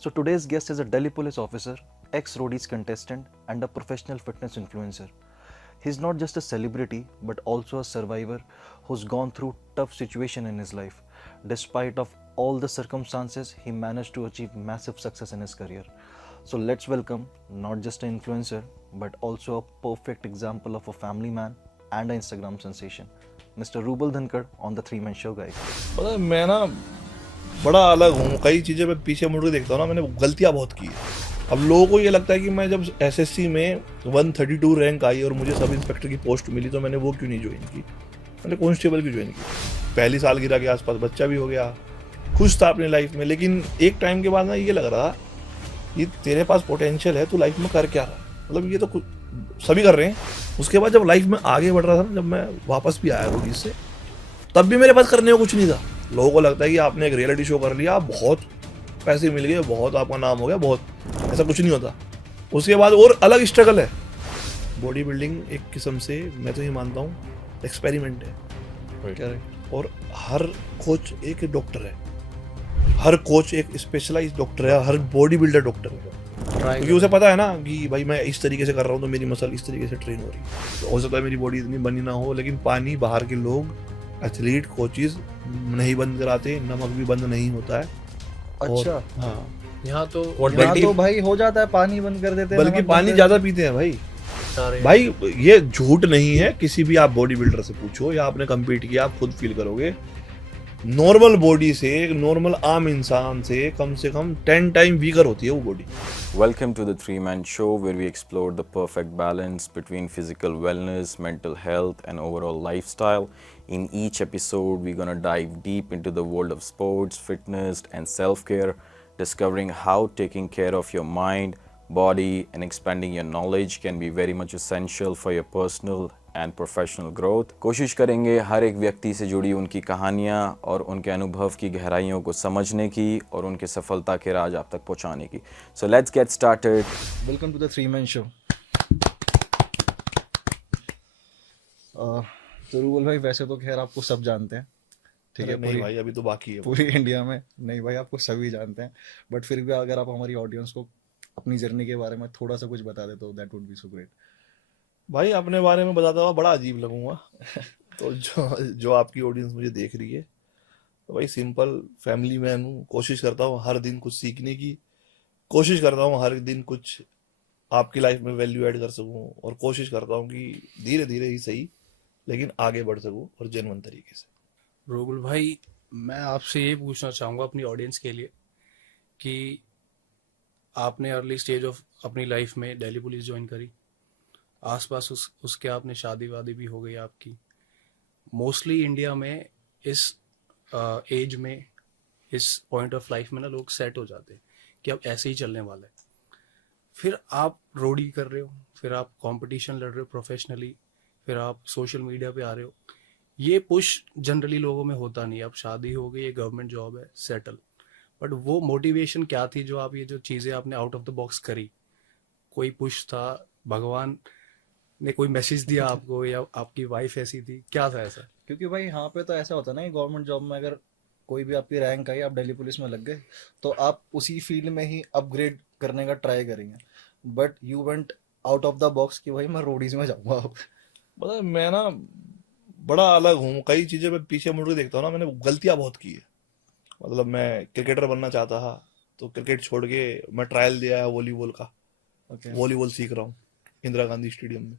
So today's guest is a Delhi police officer, ex-roadies contestant, and a professional fitness influencer. He's not just a celebrity, but also a survivor who's gone through tough situation in his life. Despite of all the circumstances, he managed to achieve massive success in his career. So let's welcome not just an influencer, but also a perfect example of a family man and an Instagram sensation, Mr. Rubal Dhankar on the Three Man Show, guys. पता है मैं ना बड़ा अलग हूँ। कई चीज़ें मैं पीछे मुड़ के देखता हूँ ना, मैंने गलतियाँ बहुत की है। अब लोगों को ये लगता है कि मैं जब एसएससी में 132 रैंक आई और मुझे सब इंस्पेक्टर की पोस्ट मिली तो मैंने वो क्यों नहीं ज्वाइन की, मैंने कांस्टेबल की ज्वाइन की। पहली सालगिरह के आसपास बच्चा भी हो गया, खुश था अपनी लाइफ में। लेकिन एक टाइम के बाद ना ये लग रहा कि तेरे पास पोटेंशियल है, तू लाइफ में कर क्या रहा है, मतलब ये तो सभी कर रहे हैं। उसके बाद जब लाइफ में आगे बढ़ रहा था ना, जब मैं वापस भी आया रोडीज से, तब भी मेरे पास करने को कुछ नहीं था। लोगों को लगता है कि आपने एक रियलिटी शो कर लिया, बहुत पैसे मिल गए, बहुत आपका नाम हो गया, बहुत, ऐसा कुछ नहीं होता। उसके बाद और अलग स्ट्रगल है। बॉडी बिल्डिंग एक किस्म से मैं तो ये मानता हूँ एक्सपेरिमेंट है। और हर कोच एक डॉक्टर है, हर कोच एक स्पेशलाइज्ड डॉक्टर है, हर बॉडी बिल्डर डॉक्टर है। क्योंकि उसे पता है ना कि भाई मैं इस तरीके से कर रहा हूँ तो मेरी मसल इस तरीके से ट्रेन हो रही है। तो हो सकता है मेरी बॉडी इतनी बनी ना हो, लेकिन पानी बाहर के लोग, एथलीट, कोचेस नहीं बंद कराते, नमक भी बंद नहीं होता है। अच्छा, हाँ, यहाँ तो भाई हो जाता है, पानी बंद कर देते हैं, बल्कि नमक पानी बंद ज्यादा पीते हैं भाई। सारे भाई ये झूठ नहीं है, किसी भी आप बॉडी बिल्डर से पूछो या आपने कम्पीट किया, आप खुद फील करोगे। नॉर्मल बॉडी से, नॉर्मल आम इंसान से कम 10 टाइम वीकर होती है वो body. Welcome to the Three Man Show, where we explore the perfect balance between physical wellness, mental health, and overall lifestyle. In each episode, we're gonna dive deep into the world of sports, fitness, and self-care, discovering how taking care of your mind, body, and expanding your knowledge can be very much essential for your personal and professional growth. कोशिश करेंगे हर एक व्यक्ति से जुड़ी उनकी कहानियाँ और उनके अनुभव की गहराइयों को समझने की और उनके सफलता के राज आप तक पहुँचाने की. So let's get started. Welcome to the Three Man Show. तो रूबल भाई, वैसे तो खैर आपको सब जानते हैं, ठीक है? नहीं भाई, अभी तो बाकी है। पूरी इंडिया में नहीं भाई, आपको सभी जानते हैं, बट फिर भी अगर आप हमारी ऑडियंस को अपनी जर्नी के बारे में थोड़ा सा कुछ बता दे तो that would be so great. भाई अपने बारे में बताता हुआ बड़ा अजीब लगूंगा। तो जो आपकी ऑडियंस मुझे देख रही है, तो भाई सिंपल फैमिली मैन हूँ। कोशिश करता हूँ हर दिन कुछ सीखने की, कोशिश करता हूँ हर दिन कुछ आपकी लाइफ में वैल्यू ऐड कर सकूँ, और कोशिश करता हूँ कि धीरे धीरे ही सही लेकिन आगे बढ़ सकूँ और जेन्युइन तरीके से। रोबुल भाई, मैं आपसे ये पूछना चाहूँगा अपनी ऑडियंस के लिए कि आपने अर्ली स्टेज ऑफ अपनी लाइफ में दिल्ली पुलिस ज्वाइन करी, आसपास उसके आपने शादी वादी भी हो गई आपकी। मोस्टली इंडिया में इस एज में, इस पॉइंट ऑफ लाइफ में ना, लोग सेट हो जाते हैं कि अब ऐसे ही चलने वाला है। फिर आप रोडी कर रहे हो, फिर आप कंपटीशन लड़ रहे हो प्रोफेशनली, फिर आप सोशल मीडिया पे आ रहे हो। ये पुश जनरली लोगों में होता नहीं। अब शादी हो गई, ये गवर्नमेंट जॉब है, सेटल। बट वो मोटिवेशन क्या थी जो आप ये जो चीज़ें आपने आउट ऑफ द बॉक्स करी? कोई पुश था, भगवान ने कोई मैसेज दिया आपको, या आपकी वाइफ ऐसी थी, क्या था ऐसा? क्योंकि भाई यहाँ पे तो ऐसा होता है ना, गवर्नमेंट जॉब में अगर कोई भी आपकी रैंक आई, आप दिल्ली पुलिस में लग गए, तो आप उसी फील्ड में ही अपग्रेड करने का ट्राई करेंगे। But you went out of the box कि भाई मैं रोडीज में जाऊंगा अब। पता है मैं ना बड़ा अलग हूँ। कई चीजें मैं पीछे मुड़ के देखता हूँ ना, मैंने गलतियाँ बहुत की है। मतलब मैं क्रिकेटर बनना चाहता था, तो क्रिकेट छोड़ के मैं ट्रायल दिया है वॉलीबॉल का। वॉलीबॉल सीख रहा हूँ इंदिरा गांधी स्टेडियम में।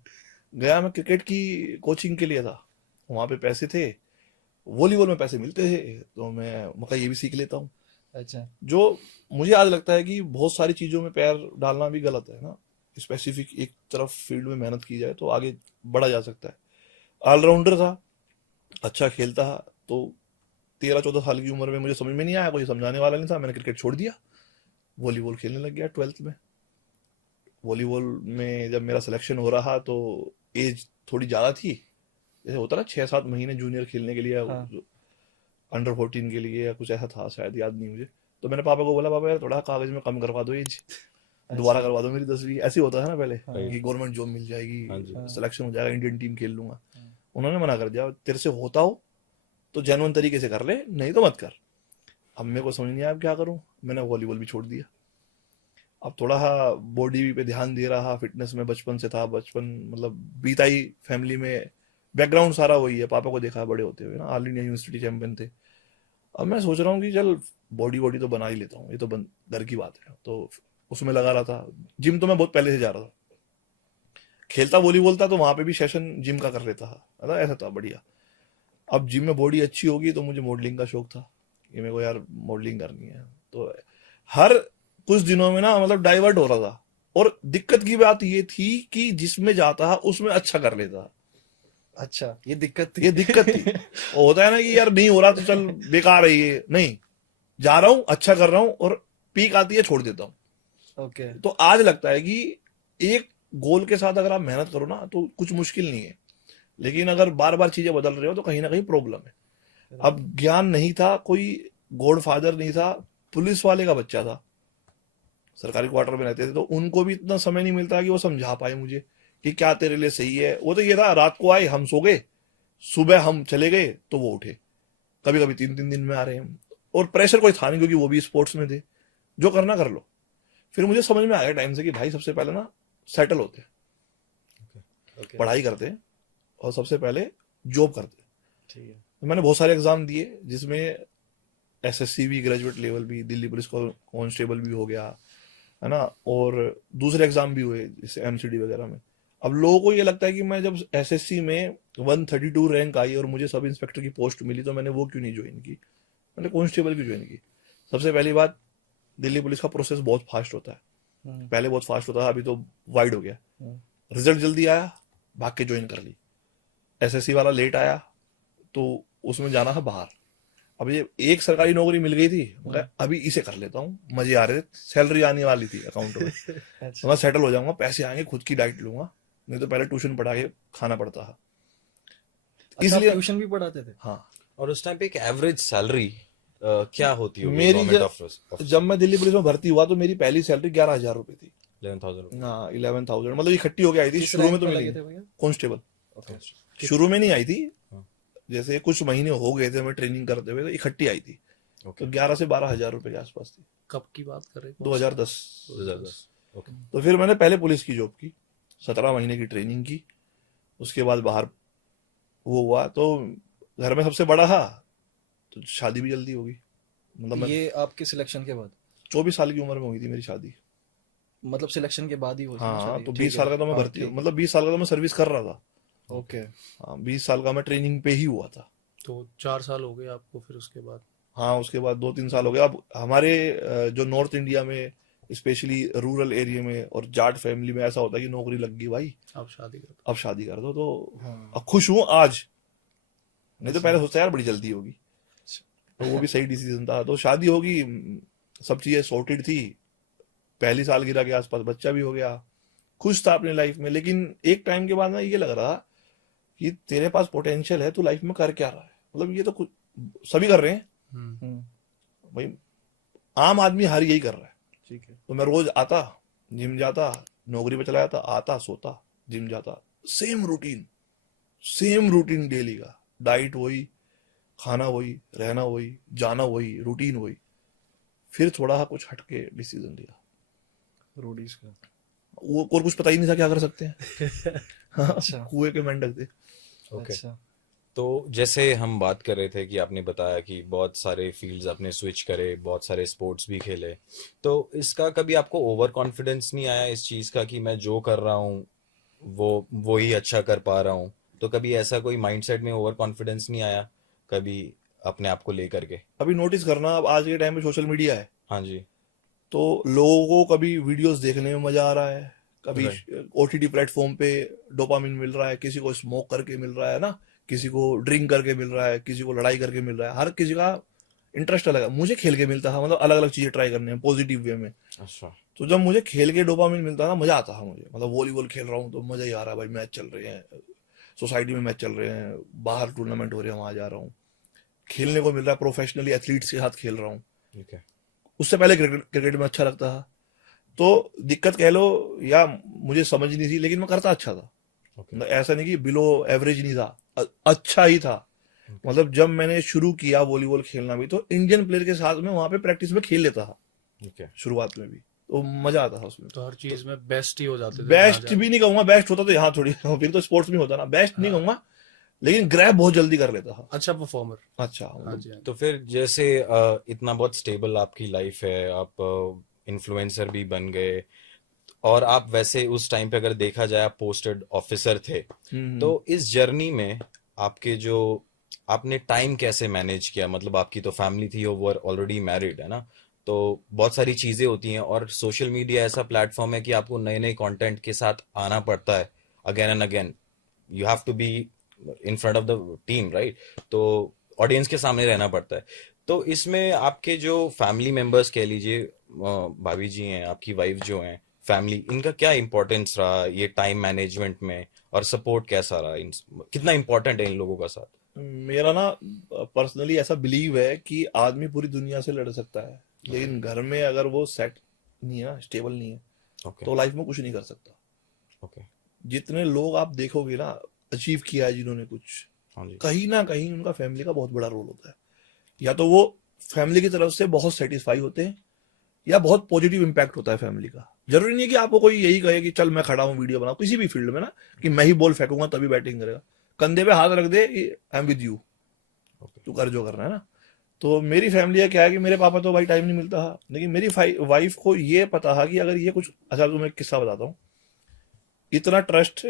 गया मैं क्रिकेट की कोचिंग के लिए था, वहाँ पे पैसे थे, वॉलीबॉल में पैसे मिलते थे, तो मैं ये भी सीख लेता हूँ। अच्छा, जो मुझे आज लगता है कि बहुत सारी चीज़ों में पैर डालना भी गलत है ना। स्पेसिफिक एक तरफ फील्ड में मेहनत की जाए तो आगे बढ़ा जा सकता है। ऑलराउंडर था, अच्छा खेलता था, तो 13-14 साल की उम्र में मुझे समझ में नहीं आया, कोई समझाने वाला नहीं था, मैंने क्रिकेट छोड़ दिया, वॉलीबॉल खेलने लग गया 12th में। वॉलीबॉल में जब मेरा सिलेक्शन हो रहा तो एज थोड़ी ज़्यादा थी, जैसे होता ना 6-7 महीने जूनियर खेलने के लिए, अंडर 14 के लिए या कुछ ऐसा था, शायद याद नहीं मुझे। तो मैंने पापा को बोला, पापा यार थोड़ा कागज में कम करवा दो एज, दोबारा करवा दो मेरी 10वीं। ऐसे होता है ना पहले कि गवर्नमेंट जॉब मिल जाएगी, सिलेक्शन हो जाएगा, इंडियन टीम खेल लूंगा। उन्होंने मना कर दिया, तेरे से होता हो तो जेन्युइन तरीके से कर ले, नहीं तो मत कर। अब मेरे को समझ नहीं आया अब क्या करूं, मैंने वॉलीबॉल भी छोड़ दिया। अब थोड़ा बॉडी पे ध्यान दे रहा, फिटनेस में बचपन से था, बचपन मतलब बीता ही फैमिली में, बैकग्राउंड सारा वही है, पापा को देखा बड़े होते हुए ना, ऑल इंडिया यूनिवर्सिटी चैंपियन थे। अब मैं सोच रहा हूँ कि चल बॉडी तो बना ही लेता हूँ, ये तो घर की बात है, तो उसमें लगा रहा था। जिम तो मैं बहुत पहले से जा रहा था, खेलता वॉलीबॉल था तो वहां पे भी सेशन जिम का कर लेता था, ऐसा था बढ़िया। अब जिम में बॉडी अच्छी होगी तो मुझे मॉडलिंग का शौक था कि मेरे को यार मॉडलिंग करनी है, तो हर कुछ दिनों में ना मतलब डाइवर्ट हो रहा था। और दिक्कत की बात ये थी कि जिसमें जाता उसमें अच्छा कर लेता। अच्छा, ये दिक्कत थी। ये दिक्कत थी। वो होता है ना कि यार नहीं हो रहा तो चल बेकार है ये, नहीं जा रहा हूं अच्छा कर रहा हूं, और पीक आती है छोड़ देता हूं। ओके। तो आज लगता है कि एक गोल के साथ अगर आप मेहनत करो ना तो कुछ मुश्किल नहीं है, लेकिन अगर बार बार चीजें बदल रहे हो तो कहीं ना कहीं प्रॉब्लम है। अब ज्ञान नहीं था, कोई गॉड फादर नहीं था, पुलिस वाले का बच्चा था, सरकारी क्वार्टर में रहते थे, तो उनको भी इतना समय नहीं मिलता कि वो समझा पाए मुझे कि क्या तेरे लिए सही है। वो तो ये था, रात को आए हम सो गए, सुबह हम चले गए तो वो उठे, कभी कभी 3-3 दिन में आ रहे हैं। और प्रेशर कोई था नहीं क्योंकि वो भी स्पोर्ट्स में थे, जो करना कर लो। फिर मुझे समझ में आ गया टाइम से कि भाई सबसे पहले ना सेटल होते हैं, पढ़ाई करते हैं और सबसे पहले जॉब करते हैं। ठीक है। तो मैंने बहुत सारे एग्जाम दिए जिसमें एसएससी भी, ग्रेजुएट लेवल भी, दिल्ली पुलिस कांस्टेबल भी हो गया है ना, और दूसरे एग्जाम भी हुए जैसे एमसीडी वगैरह में। अब लोगों को ये लगता है कि मैं जब एसएससी में 132 रैंक आई और मुझे सब इंस्पेक्टर की पोस्ट मिली तो मैंने वो क्यों नहीं ज्वाइन की, मैंने कांस्टेबल क्यों ज्वाइन की। सबसे पहली बात, दिल्ली पुलिस का प्रोसेस बहुत फास्ट होता है, पहले बहुत फास्ट होता था, अभी तो वाइड हो गया। रिजल्ट जल्दी आया, भाग के ज्वाइन कर ली। एसएससी वाला लेट आया तो उसमें जाना था बाहर। अब ये एक सरकारी नौकरी मिल गई थी, मैं अभी इसे कर लेता हूँ, मजे आ रहे थे, सैलरी आने वाली थी अकाउंट में, तो मैं सेटल हो जाऊंगा, पैसे आएंगे, खुद की डाइट लूंगा, नहीं तो पहले ट्यूशन पढ़ा के खाना पड़ता था। इसलिए ट्यूशन भी पढ़ाते थे? हाँ। और उस टाइम पे एक एवरेज सैलरी क्या होती होगी मेरी गवर्नमेंट ऑफिस? जब मैं दिल्ली पुलिस में भर्ती हुआ तो मेरी पहली सैलरी 11,000 रुपए थी। 11,000? हाँ, 11,000, मतलब इकट्ठी होके आई थी। शुरू में तो मिली कांस्टेबल, शुरू में नहीं आई थी, जैसे कुछ महीने हो गए थे मैं ट्रेनिंग करते हुए तो इकट्ठी आई थी। तो 11 से 12,000 रुपए के आसपास थी। कब की बात कर रहे हैं? 2010। 2010। ओके। तो फिर मैंने पहले पुलिस की जॉब की, 17 महीने की ट्रेनिंग की, उसके बाद बाहर वो हुआ तो घर में सबसे बड़ा था तो शादी भी जल्दी होगी। मतलब ये आपके सिलेक्शन के बाद? 24 साल की उम्र में हुई थी मेरी शादी। मतलब सिलेक्शन के बाद ही हुई थी ना हाँ, शादी? तो ठीक 20 साल का तो मैं हाँ, भर्ती, ठीक। मतलब 20 साल का तो मैं सर्विस कर रहा था। ओके। हाँ, 20 साल का मैं ट्रेनिंग पे ही हुआ था। तो 4 साल हो गए आपको फिर उसके बाद? हाँ, उसके बाद 2-3 साल हो गया। अब हमारे जो नॉर्थ इंडिया में, स्पेशली रूरल एरिया में और जाट फैमिली में ऐसा होता है कि नौकरी लग गई भाई, आप शादी कर अब शादी कर दो। तो हाँ। अब खुश हूँ आज, नहीं तो पहले सोचता यार बड़ी जल्दी होगी, तो वो भी सही डिसीजन था। तो शादी होगी, सब चीजें सॉर्टेड थी, पहली सालगिरह के आसपास बच्चा भी हो गया, खुश था अपनी लाइफ में। लेकिन एक टाइम के बाद ना ये लग रहा कि तेरे पास पोटेंशियल है, तू लाइफ में कर क्या रहा है, मतलब ये तो कुछ सभी कर रहे हैं भाई, आम आदमी हर यही कर रहा है। ठीक है। तो मैं रोज आता, जिम जाता, नौकरी पे चला जाता, आता सोता, जिम जाता, सेम रूटीन डेली का, डाइट वही, खाना वही, रहना वही, जाना वही, रूटीन वही। फिर थोड़ा कुछ हटके डिसीजन लिया रोडीज का। वो, और कुछ पता ही नहीं था क्या कर सकते हैं। अच्छा। कुएं के मेंढक थे। ओके। अच्छा। तो जैसे हम बात कर रहे थे कि आपने बताया कि बहुत सारे फील्ड्स आपने स्विच करे, बहुत सारे स्पोर्ट्स भी खेले, तो इसका कभी आपको ओवर कॉन्फिडेंस नहीं आया इस चीज का कि मैं जो कर रहा हूँ वो ही अच्छा कर पा रहा हूँ? तो कभी ऐसा कोई माइंडसेट में ओवर कॉन्फिडेंस नहीं आया कभी अपने आप को लेकर के? अभी नोटिस करना, अब आज के टाइम में सोशल मीडिया है, हाँ जी। तो लोगों को कभी वीडियोस देखने में मजा आ रहा है, कभी ओटीटी प्लेटफॉर्म पे डोपामिन मिल रहा है, किसी को स्मोक करके मिल रहा है ना, किसी को ड्रिंक करके मिल रहा है, किसी को लड़ाई करके मिल रहा है, हर किसी का इंटरेस्ट अलग है। मुझे खेल के मिलता था, मतलब अलग अलग चीजें ट्राई करने में पॉजिटिव वे में। अच्छा। तो जब मुझे खेल के डोपामिन मिलता था मजा आता था मुझे, मतलब वॉलीबॉल खेल रहा हूँ तो मजा ही आ रहा है भाई, मैच चल रहे हैं, सोसाइटी में मैच चल रहे हैं, बाहर टूर्नामेंट हो रहे हैं, वहां जा रहा हूँ, खेलने को मिल रहा है, प्रोफेशनली एथलीट्स के साथ खेल रहा हूँ। ठीक है। उससे पहले क्रिकेट में अच्छा लगता था, तो दिक्कत कह लो या मुझे समझ नहीं थी, लेकिन मैं करता अच्छा था। मतलब ऐसा नहीं कि बिलो एवरेज नहीं था, अच्छा ही था। मतलब जब मैंने शुरू किया वॉलीबॉल खेलना भी, तो इंडियन प्लेयर के साथ में वहां पे प्रैक्टिस में खेल लेता था Okay. शुरुआत में भी। तो मजा आता था उसमें। तो हर चीज में बेस्ट ही हो जाते थे बेस्ट जहाँ भी नहीं कहूंगा, बेस्ट होता तो यहाँ थोड़ी फिर तो स्पोर्ट्स में होता ना, बेस्ट नहीं कहूंगा, लेकिन ग्रैब बहुत जल्दी कर लेता था। अच्छा परफॉर्मर। अच्छा हाँ मतलब जी हाँ जी। तो फिर जैसे इतना बहुत स्टेबल आपकी लाइफ है, आप इन्फ्लुएंसर भी बन गए, और आप वैसे उस टाइम पे अगर देखा जाए आप पोस्टेड ऑफिसर थे, तो इस जर्नी में आपके जो आपने टाइम कैसे मैनेज किया? मतलब आपकी तो फैमिली थी, वो ऑलरेडी मैरिड है ना, तो बहुत सारी चीजें होती हैं, और सोशल मीडिया ऐसा प्लेटफॉर्म है कि आपको नए नए कंटेंट के साथ आना पड़ता है again and again. You have to be in front of the team, right? तो ऑडियंस के सामने रहना पड़ता है। तो इसमें आपके जो फैमिली मेंबर्स कह लीजिए, भाभी जी हैं, आपकी वाइफ जो हैं, फैमिली, इनका क्या इंपॉर्टेंस रहा ये टाइम मैनेजमेंट में, और सपोर्ट कैसा रहा, कितना इंपॉर्टेंट है इन लोगों का साथ? मेरा ना पर्सनली ऐसा बिलीव है कि आदमी पूरी दुनिया से लड़ सकता है, लेकिन घर में अगर वो सेट नहीं है ना, स्टेबल नहीं है, ओके तो लाइफ में कुछ नहीं कर सकता। ओके। जितने लोग आप देखोगे ना अचीव किया है जिन्होंने कुछ, हाँ जी। कहीं ना कहीं उनका फैमिली का बहुत बड़ा रोल होता है। या तो वो फैमिली की तरफ से बहुत सेटिस्फाई होते हैं, या बहुत पॉजिटिव इम्पैक्ट होता है फैमिली का। जरूरी नहीं है कि आपको कोई यही कहे कि चल मैं खड़ा हूँ वीडियो बनाऊं, किसी भी फील्ड में ना, कि मैं ही बॉल फेंकूंगा तभी बैटिंग करेगा। कंधे पे हाथ रख दे, आई एम विद यू, तू कर जो करना है ना। तो मेरी फैमिली का क्या है कि मेरे पापा तो भाई टाइम नहीं मिलता था, लेकिन मेरी वाइफ को ये पता है कि अगर ये कुछ, अच्छा तुम्हें एक किस्सा बताता हूँ। इतना ट्रस्ट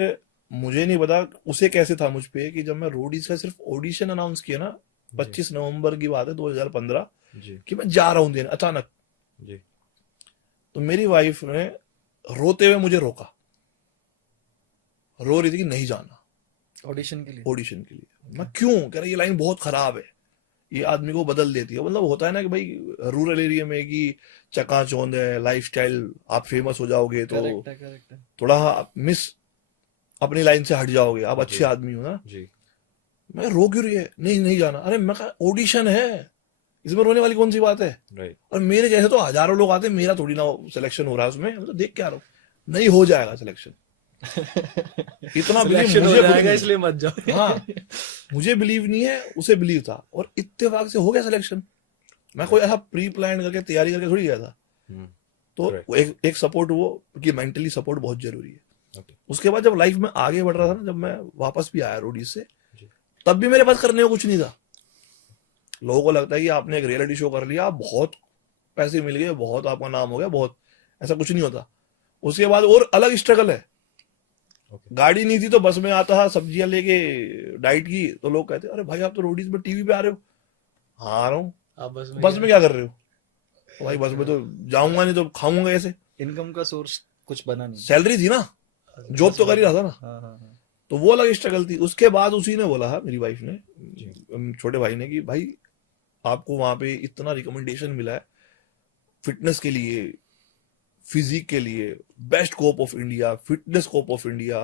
मुझे नहीं पता उसे कैसे था मुझ पे, कि जब मैं रोडीज का सिर्फ ऑडिशन अनाउंस किया ना, 25 नवंबर की बात है 2015, जी कि मैं जा रहा हूँ देने, अचानक, जी। तो मेरी वाइफ ने रोते हुए मुझे रोका, रो रही थी कि नहीं जाना ऑडिशन के लिए? ऑडिशन के लिए। मैं क्यों? कह रहा ये लाइन बहुत खराब है, ये आदमी को बदल देती है। मतलब होता है ना कि भाई रूरल एरिया में कि चकाचौंध है लाइफस्टाइल, आप फेमस हो जाओगे तो करेक्ट है। थोड़ा मिस अपनी लाइन से हट जाओगे, आप अच्छे आदमी हो ना। जी। मैं रो क्यों रही है? नहीं नहीं जाना। अरे मैं कहा ऑडिशन है, इसमें रोने वाली कौन सी बात है? राइट। और मेरे जैसे तो हजारों लोग आते हैं, मेरा थोड़ी ना सिलेक्शन हो रहा है उसमें, तो देख क्या रहा हूं, नहीं हो जाएगा सिलेक्शन। इतना बिलीव सिलेक्शन हो मुझे खुद जाएगा नहीं। इसलिए मत जाओ। हाँ, मुझे बिलीव नहीं है, उसे बिलीव था, और इत्तेफाक से हो गया सिलेक्शन। मैं कोई ऐसा प्री प्लान करके तैयारी करके थोड़ी गया था। तो Correct. एक सपोर्ट वो कि मेंटली सपोर्ट बहुत जरूरी है। Okay. उसके बाद जब लाइफ में आगे बढ़ रहा था ना, जब मैं वापस भी आया रोडीज से, जी। तब भी मेरे पास करने को कुछ नहीं था। लोगों को लगता है कि आपने एक रियलिटी शो कर लिया, बहुत पैसे मिल गए, बहुत आपका नाम हो गया, बहुत, ऐसा कुछ नहीं होता। उसके बाद और अलग स्ट्रगल है। Okay. गाड़ी नहीं थी तो बस में आता था सब्जियां लेके डाइट की, तो लोग कहते अरे भाई आप तो रोडीज में टीवी पे आ रहे हो। हाँ आ रहा हूँ। आप बस में क्या कर रहे हो? तो भाई बस में तो जाऊंगा नहीं तो खाऊंगा कैसे? इनकम का सोर्स कुछ बना नहीं। सैलरी थी ना, जॉब तो कर ही रहा था ना। हाँ हाँ हाँ। तो वो अलग स्ट्रगल थी। उसके बाद उसी ने बोला है, मेरी वाइफ ने, छोटे भाई ने, कि भाई आपको वहां पे इतना रिकमेंडेशन मिला है फिटनेस के लिए, फिजिक के लिए, best cop of India, fitness cop of India,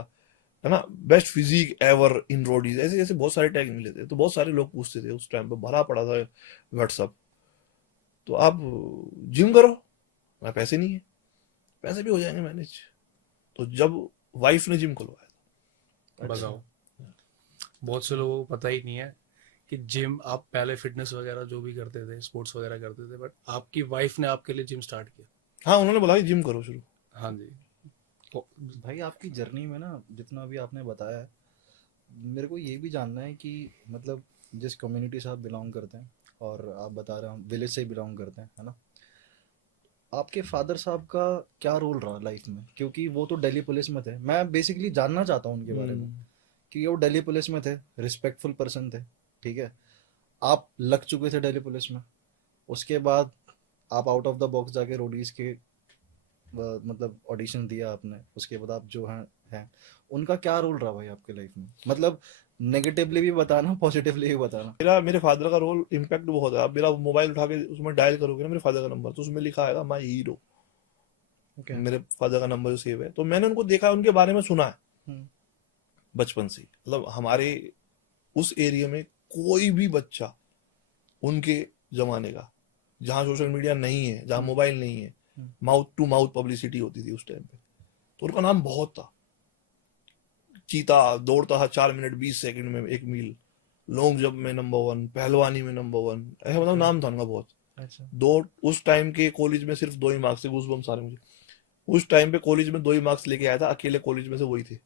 है ना, best physique ever in Roadies, ऐसे ऐसे बहुत सारे टैग मिले थे। तो बहुत सारे लोग पूछते थे, उस टाइम पे भरा पड़ा था व्हाट्सअप, तो आप जिम करो। मैं पैसे नहीं है, पैसे भी हो जाएंगे मैनेज। तो जब वाइफ ने जिम खुलवाया, बताओ, बहुत से लोगों को पता ही नहीं है कि जिम, आप पहले फिटनेस वगैरह जो भी करते थे, स्पोर्ट्स वगैरह करते थे, बट आपकी वाइफ ने आपके लिए जिम स्टार्ट किया। हाँ उन्होंने बोला कि जिम करो शुरू। हाँ जी। भाई आपकी जर्नी में ना, जितना भी आपने बताया है, मेरे को ये भी जानना है कि मतलब जिस कम्युनिटी से आप बिलोंग करते हैं, और आप बता रहे हैं विलेज से ही बिलोंग करते हैं, है ना, आपके फादर साहब का क्या रोल रहा लाइफ में? क्योंकि वो तो दिल्ली पुलिस में थे। मैं बेसिकली जानना चाहता हूँ उनके बारे में, कि वो दिल्ली पुलिस में थे, रिस्पेक्टफुल पर्सन थे, ठीक है, आप लग चुके थे दिल्ली पुलिस में, उसके बाद आप आउट ऑफ द बॉक्स जाके रोडीज के मतलब ऑडिशन दिया आपने, उसके बाद आप जो हैं उनका क्या रोल रहा भाई आपके लाइफ में? मतलब नेगेटिवली भी बताना, पॉजिटिवली भी बताना। मेरे फादर का रोल इम्पैक्ट बहुत है। आप मेरा मोबाइल उठा के उसमें डायल करोगे ना मेरे फादर का नंबर, तो उसमें लिखा आएगा माई हीरो। मेरे फादर का नंबर जो सेव है, तो मैंने उनको देखा, उनके बारे में सुना है बचपन से। मतलब हमारे उस एरिया में कोई भी बच्चा उनके जमाने का, जहां सोशल मीडिया नहीं है, जहां मोबाइल नहीं है, माउथ टू माउथ पब्लिसिटी होती थी उस टाइम पे, तो उनका नाम बहुत था। चीता दौड़ता था 4 मिनट 20 सेकंड में 1 मील, लॉन्ग जंप में नंबर 1, पहलवानी में नंबर 1, ऐसा मतलब नाम था उनका बहुत। अच्छा। दो उस टाइम के कॉलेज में सिर्फ 2 ही मार्क्स थे, गूज़बम्प्स आ रहे हैं मुझे। उस टाइम पे कॉलेज में 2 ही मार्क्स लेके आया था, अकेले कॉलेज में से वही थे।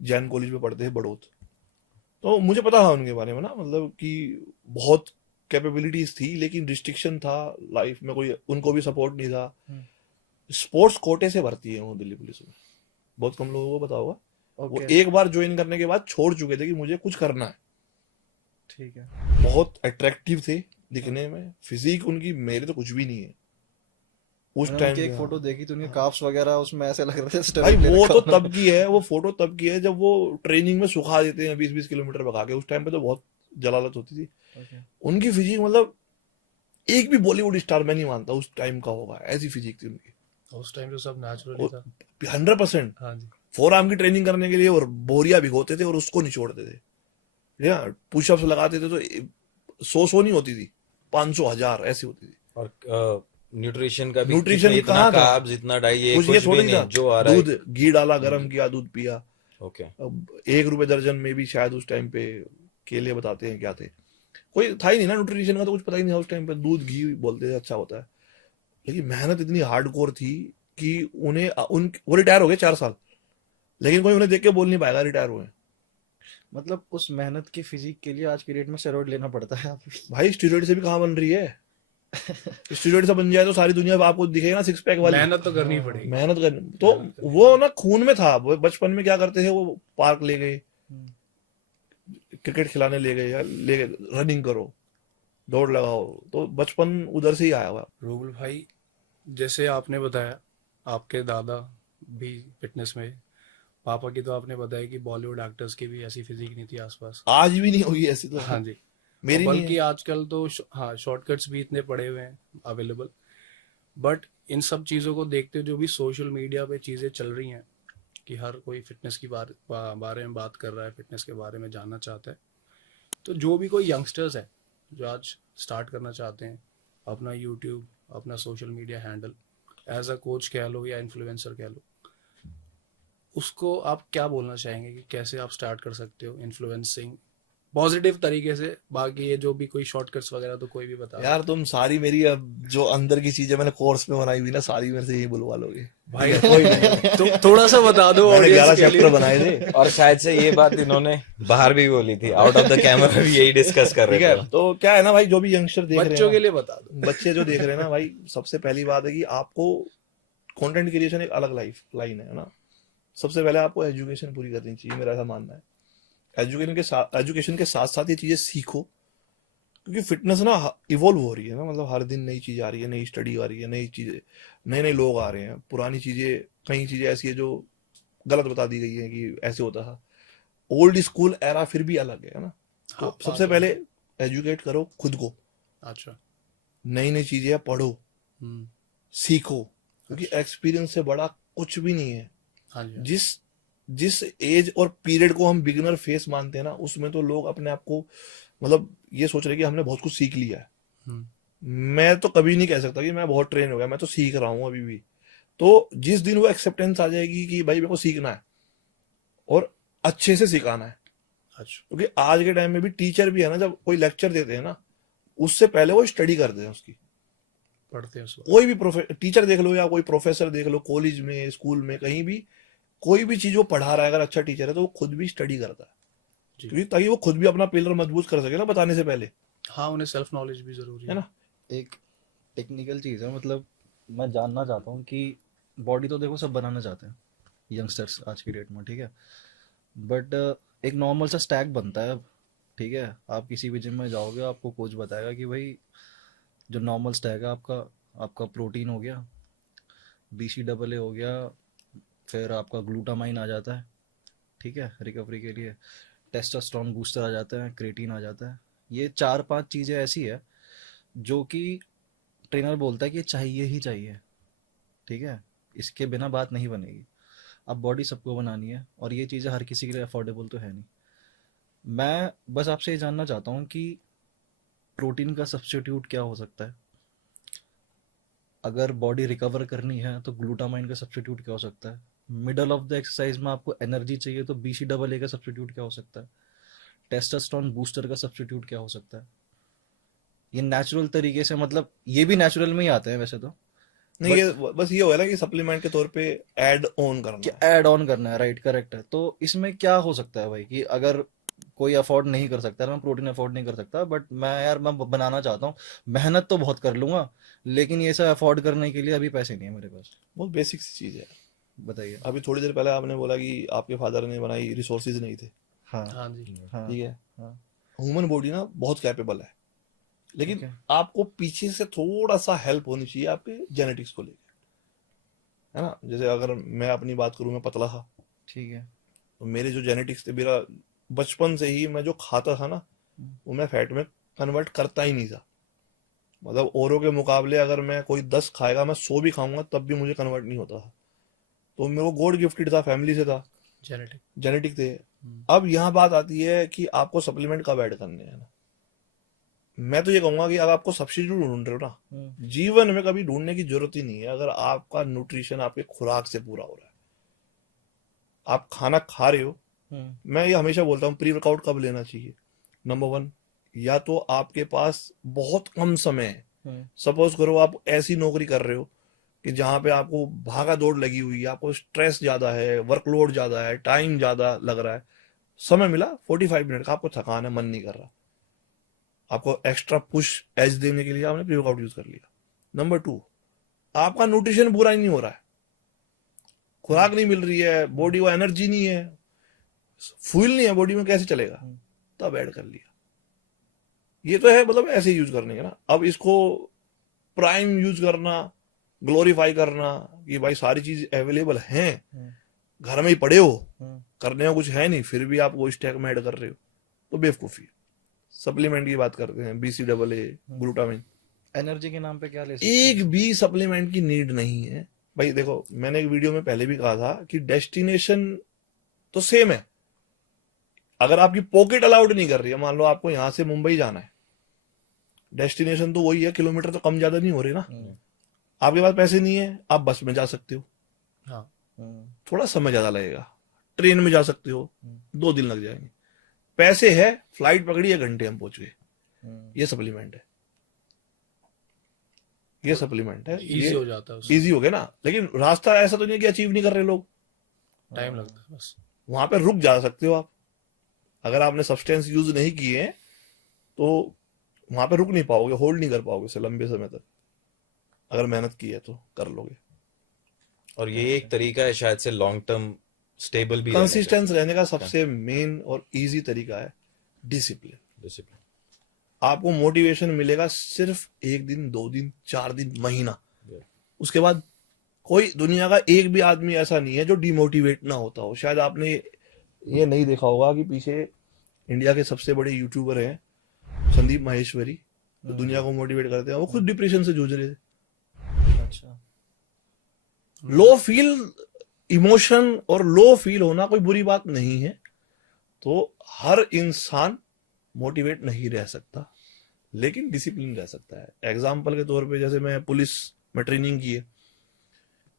जैन कॉलेज में पढ़ते थे, बड़ौत। तो मुझे पता था उनके बारे में ना, मतलब कि बहुत कैपेबिलिटीज थी, लेकिन रिस्ट्रिक्शन था लाइफ में, कोई उनको भी सपोर्ट नहीं था। स्पोर्ट्स कोटे से भर्ती है वो दिल्ली पुलिस में, बहुत कम लोगों को पता होगा। वो ओके। एक बार ज्वाइन करने के बाद छोड़ चुके थे कि मुझे कुछ करना है। ठीक है। बहुत अट्रैक्टिव थे दिखने में, फिजिक उनकी मेरे तो कुछ भी नहीं है उस मैंने टाइम उनकी पे। एक हाँ। फोटो देखी तो उनके काफ्स वगैरह उसमें ऐसे लग रहे थे भाई स्टेरॉइड ले वो रखा तो उन्होंने। तब की है, वो फोटो तब की है जब वो ट्रेनिंग में सुखा देते हैं 20-20 किलोमीटर भगा के। उस टाइम पे तो बहुत जलालत होती थी। Okay. उनकी फिजिक मतलब एक भी बॉलीवुड स्टार मैं नहीं मानता उस टाइम का होगा, ऐसी फिजिक थी उनकी। उस टाइम तो सब नेचुरली था। 100%। हाँ जी। फोर आर्म की ट्रेनिंग करने के लिए और बोरिया भिगोते थे और उसको निचोड़ते थे, या पुशअप्स लगाते थे तो 100 नहीं होती थी, 500 1000 ऐसी होती थी। और न्यूट्रिशन का भी न्यूट्रिशन कितने, इतना कहाँ था, कार्ब्स, इतना डाइट, ये कुछ ये कुछ थोड़ी भी था। नहीं, जो आ रहा दूध है। घी डाला, गर्म किया, दूध पिया। ओके। अब 1 रुपए दर्जन में भी शायद उस टाइम पे केले बताते हैं क्या थे, कोई था ही नहीं ना न्यूट्रिशन का, तो कुछ पता ही नहीं था उस टाइम पे। दूध घी बोलते थे अच्छा होता है, लेकिन मेहनत इतनी हार्डकोर थी कि उन्हें वो रिटायर हो गए 4 साल, लेकिन कोई उन्हें देख के बोल नहीं पाएगा रिटायर हुए। मतलब उस मेहनत की फिजिक के लिए आज की डेट में स्टेरॉइड लेना पड़ता है अभी। भाई स्टीरॉइड से भी कहाँ बन रही है, स्टीरॉइड से बन जाए तो सारी दुनिया आपको दिखेगा ना 6 पैक वाली। मेहनत तो करनी पड़ेगी। मेहनत कर तो वो ना खून में था। वो बचपन में क्या करते थे, वो पार्क ले गए, क्रिकेट खिलाने ले गए, या ले गए रनिंग करो, दौड़ लगाओ, तो बचपन उधर से ही आया हुआ। रूबल भाई, जैसे आपने बताया आपके दादा भी फिटनेस में, पापा की तो आपने बताया कि बॉलीवुड एक्टर्स की भी ऐसी फिजिक नहीं थी आसपास। आज भी नहीं होगी ऐसी तो। हाँ जी। मेरी और नहीं बल्कि है। आजकल तो हाँ शॉर्टकट्स भी इतने पड़े हुए हैं अवेलेबल। बट इन सब चीज़ों को देखते हुए जो भी सोशल मीडिया पे चीज़ें चल रही हैं कि हर कोई फिटनेस की बारे में बात कर रहा है, फिटनेस के बारे में जानना चाहता है, तो जो भी कोई यंगस्टर्स है जो आज स्टार्ट करना चाहते हैं अपना यूट्यूब, अपना social media handle, as a coach कह लो या इन्फ्लुएंसर कह लो, उसको आप क्या बोलना चाहेंगे कि कैसे आप स्टार्ट कर सकते हो इन्फ्लुएंसिंग पॉजिटिव तरीके से? बाकी ये जो भी कोई शॉर्टकट्स वगैरह तो कोई भी बता यार तुम सारी मेरी अब जो अंदर की चीजें मैंने कोर्स में बनाई हुई ना, सारी मेरे से यही बुलवा लोगे। भाई कोई नहीं तो थोड़ा सा बता दो मैंने 11 ऑडियंस के चैप्टर लिए। बनाए थे। और शायद से ये बात इन्होंने बाहर भी बोली थी, आउट ऑफ द कैमरा भी यही डिस्कस कर ठीक रहे है, थे। तो क्या है ना भाई, जो भी यंगस्टर देख रहे बच्चों के हैं लिए बता दो। ना, बच्चे जो देख रहे हैं ना भाई, सबसे पहली बात है कि आपको कंटेंट क्रिएशन एक अलग लाइफ लाइन है ना। सबसे पहले आपको एजुकेशन पूरी करनी चाहिए, मेरा ऐसा मानना है। एजुकेशन के साथ साथ ये चीजें सीखो, क्योंकि फिटनेस ना इवॉल्व हो रही है ना, मतलब हर दिन नई चीज आ रही है, नई स्टडी आ रही है, नई चीजें, नए नए लोग आ रहे हैं। पुरानी चीजें, कई चीजें ऐसी है जो गलत बता दी गई है कि ऐसे होता था। ओल्ड स्कूल एरा फिर भी अलग है ना। तो हाँ, सबसे पहले एजुकेट करो खुद को, अच्छा। नई नई चीजें पढ़ो, हम्म। सीखो, क्योंकि एक्सपीरियंस से बड़ा कुछ भी नहीं है। हाँ जी। जिस जिस एज और पीरियड को हम बिगिनर फेस मानते हैं ना, उसमें तो लोग अपने आप को मतलब ये सोच रहे हैं कि हमने बहुत कुछ सीख लिया है। हम्म। मैं तो कभी नहीं कह सकता कि मैं बहुत ट्रेन हो गया, मैं तो सीख रहा हूँ अभी भी। तो जिस दिन वो एक्सेप्टेंस आ जाएगी कि भाई मेरे को सीखना है और अच्छे से सिखाना है, अच्छा। क्योंकि आज के टाइम में भी टीचर भी है ना, जब कोई लेक्चर देते हैं ना, उससे पहले वो स्टडी करते हैं उसकी। पढ़ते हैं उसको। कोई भी टीचर देख लो या कोई प्रोफेसर देख लो, कॉलेज में, स्कूल में, कहीं भी कोई भी चीज वो पढ़ा रहा है, अगर अच्छा टीचर है तो वो खुद भी स्टडी करता है, जी। क्योंकि ताकि वो खुद भी अपना पिलर मजबूत कर सके ना बताने से पहले, हाँ, उन्हें सेल्फ नॉलेज भी जरूरी है ना। एक टेक्निकल चीज़ है, मतलब मैं जानना चाहता हूँ कि बॉडी तो देखो सब बनाना चाहते हैं यंगस्टर्स आज की डेट में, ठीक है, बट एक नॉर्मल सा स्टैक बनता है अब, ठीक है। आप किसी भी जिम में जाओगे, आपको कोच बताएगा कि भाई जो नॉर्मल स्टैक है आपका प्रोटीन हो गया, BCAA हो गया, फिर आपका ग्लूटामाइन आ जाता है, ठीक है, रिकवरी के लिए टेस्टोस्टेरोन बूस्टर आ जाता है, क्रेटीन आ जाता है। ये 4-5 चीज़ें ऐसी है जो कि ट्रेनर बोलता है कि चाहिए ही चाहिए, ठीक है, इसके बिना बात नहीं बनेगी। अब बॉडी सबको बनानी है और ये चीज़ें हर किसी के लिए अफोर्डेबल तो है नहीं। मैं बस आपसे ये जानना चाहता हूँ कि प्रोटीन का सब्स्टिट्यूट क्या हो सकता है? अगर बॉडी रिकवर करनी है तो ग्लूटामाइन का सब्स्टिट्यूट क्या हो सकता है? मिडल ऑफ द एक्सरसाइज में आपको एनर्जी चाहिए तो BCAA का सब्स्टिट्यूट क्या हो सकता है? टेस्टोस्टेरोन बूस्टर का सब्स्टिट्यूट क्या हो सकता है? ये नेचुरल तरीके से, मतलब ये भी नेचुरल में ही आते हैं वैसे तो, नहीं ये बस ये हो ना कि सप्लीमेंट के तौर पे ऐड ऑन करना कि है। ऐड ऑन करना है, राइट, करेक्ट है। तो इसमें क्या हो सकता है भाई कि अगर कोई अफोर्ड नहीं कर सकता, मैं प्रोटीन अफोर्ड नहीं कर सकता, बट मैं यार मैं बनाना चाहता हूँ, मेहनत तो बहुत कर लूंगा, लेकिन ये सब अफोर्ड करने के लिए अभी पैसे नहीं है मेरे पास, बहुत बेसिक सी चीज है। बताइए। अभी थोड़ी देर पहले आपने बोला कि आपके फादर ने बनाई, रिसोर्सेज नहीं थे, हाँ हाँ जी। हाँ ठीक है। हाँ, ह्यूमन बॉडी ना बहुत कैपेबल है, लेकिन ठीक है। आपको पीछे से थोड़ा सा हेल्प होनी चाहिए आपके जेनेटिक्स को लेकर, है ना। जैसे अगर मैं अपनी बात करूं, मैं पतला था, ठीक है। तो मेरे जो जेनेटिक्स थे, मेरा बचपन से ही मैं जो खाता था ना, वो मैं फैट में कन्वर्ट करता ही नहीं था। मतलब औरों के मुकाबले अगर मैं कोई 10 खाएगा, मैं 100 भी खाऊंगा तब भी मुझे कन्वर्ट नहीं होता था। तो मेरे को गॉड गिफ्टेड था, फैमिली से था, जेनेटिक। जेनेटिक थे। अब यहाँ बात आती है कि आपको सप्लीमेंट कब ऐड करने हैं ना। मैं तो ये कहूंगा कि अगर आपको सब्स्टिट्यूट ढूंढ रहे हो ना, जीवन में कभी ढूंढने की जरूरत ही नहीं है। अगर आपका न्यूट्रिशन आपके खुराक से पूरा हो रहा है, आप खाना खा रहे हो, मैं ये हमेशा बोलता हूँ प्री वर्कआउट कब लेना चाहिए। नंबर 1, या तो आपके पास बहुत कम समय है, सपोज करो आप ऐसी नौकरी कर रहे हो कि जहां पे आपको भागा दौड़ लगी हुई है, आपको स्ट्रेस ज्यादा है, वर्कलोड ज्यादा है, टाइम ज्यादा लग रहा है, समय मिला 45 मिनट का, आपको थकान है, मन नहीं कर रहा, आपको एक्स्ट्रा पुश एज देने के लिए आपने प्री वर्कआउट यूज कर लिया। नंबर 2, आपका न्यूट्रिशन पूरा ही नहीं हो रहा है, खुराक नहीं मिल रही है, बॉडी को एनर्जी नहीं है, फ्यूल नहीं है बॉडी में, कैसे चलेगा, तब ऐड कर लिया। ये तो है मतलब ऐसे यूज करने का ना। अब इसको प्राइम यूज करना, ग्लोरीफाई करना कि भाई सारी चीज अवेलेबल हैं, घर में ही पड़े हो, करने को कुछ है नहीं, फिर भी आप वो स्टैक में ऐड कर रहे हो, तो बेवकूफी है। सप्लीमेंट की बात करते हैं, BCAA, ग्लूटामिन, एनर्जी के नाम पे क्या ले सकते हैं? एक भी सप्लीमेंट की नीड नहीं है भाई। देखो मैंने एक वीडियो में पहले भी कहा था कि डेस्टिनेशन तो सेम है। अगर आपकी पॉकेट अलाउड नहीं कर रही है, मान लो आपको यहां से मुंबई जाना है, डेस्टिनेशन तो वही है, किलोमीटर तो कम ज्यादा नहीं हो रहे ना। आपके पास पैसे नहीं है, आप बस में जा सकते हो, हाँ। थोड़ा समय ज्यादा लगेगा, ट्रेन में जा सकते हो, 2 दिन लग जाएंगे। पैसे है, फ्लाइट पकड़ी, 1 घंटे हम पहुंच गए। ये सप्लीमेंट है, ये सप्लीमेंट है, इजी हो जाता है उससे, इजी हो गया ना। लेकिन रास्ता ऐसा तो नहीं है कि अचीव नहीं कर रहे लोग, टाइम लगता है बस। वहां पे रुक जा सकते हो आप। अगर आपने सब्सटेंस यूज नहीं किए हैं तो वहां पे रुक नहीं पाओगे, होल्ड नहीं कर पाओगे उसे लंबे समय तक। अगर मेहनत की है तो कर लोगे। और ये एक तरीका है शायद से लॉन्ग टर्म स्टेबल भी रहने का। कंसिस्टेंस रहने का सबसे मेन और इजी तरीका है डिसिप्लिन। डिसिप्लिन। आपको मोटिवेशन मिलेगा सिर्फ 1 दिन, 2 दिन, 4 दिन, महीना, उसके बाद कोई दुनिया का एक भी आदमी ऐसा नहीं है जो डिमोटिवेट ना होता हो। शायद आपने ये नहीं देखा होगा कि पीछे इंडिया के सबसे बड़े यूट्यूबर हैं संदीप माहेश्वरी, तो दुनिया को मोटिवेट करते हैं, वो खुद डिप्रेशन से जूझ रहे थे। अच्छा, लो फील इमोशन और लो फील होना कोई बुरी बात नहीं है। तो हर इंसान मोटिवेट नहीं रह सकता, लेकिन डिसिप्लिन रह सकता है। एग्जाम्पल के तौर पे, जैसे मैं पुलिस में ट्रेनिंग की है,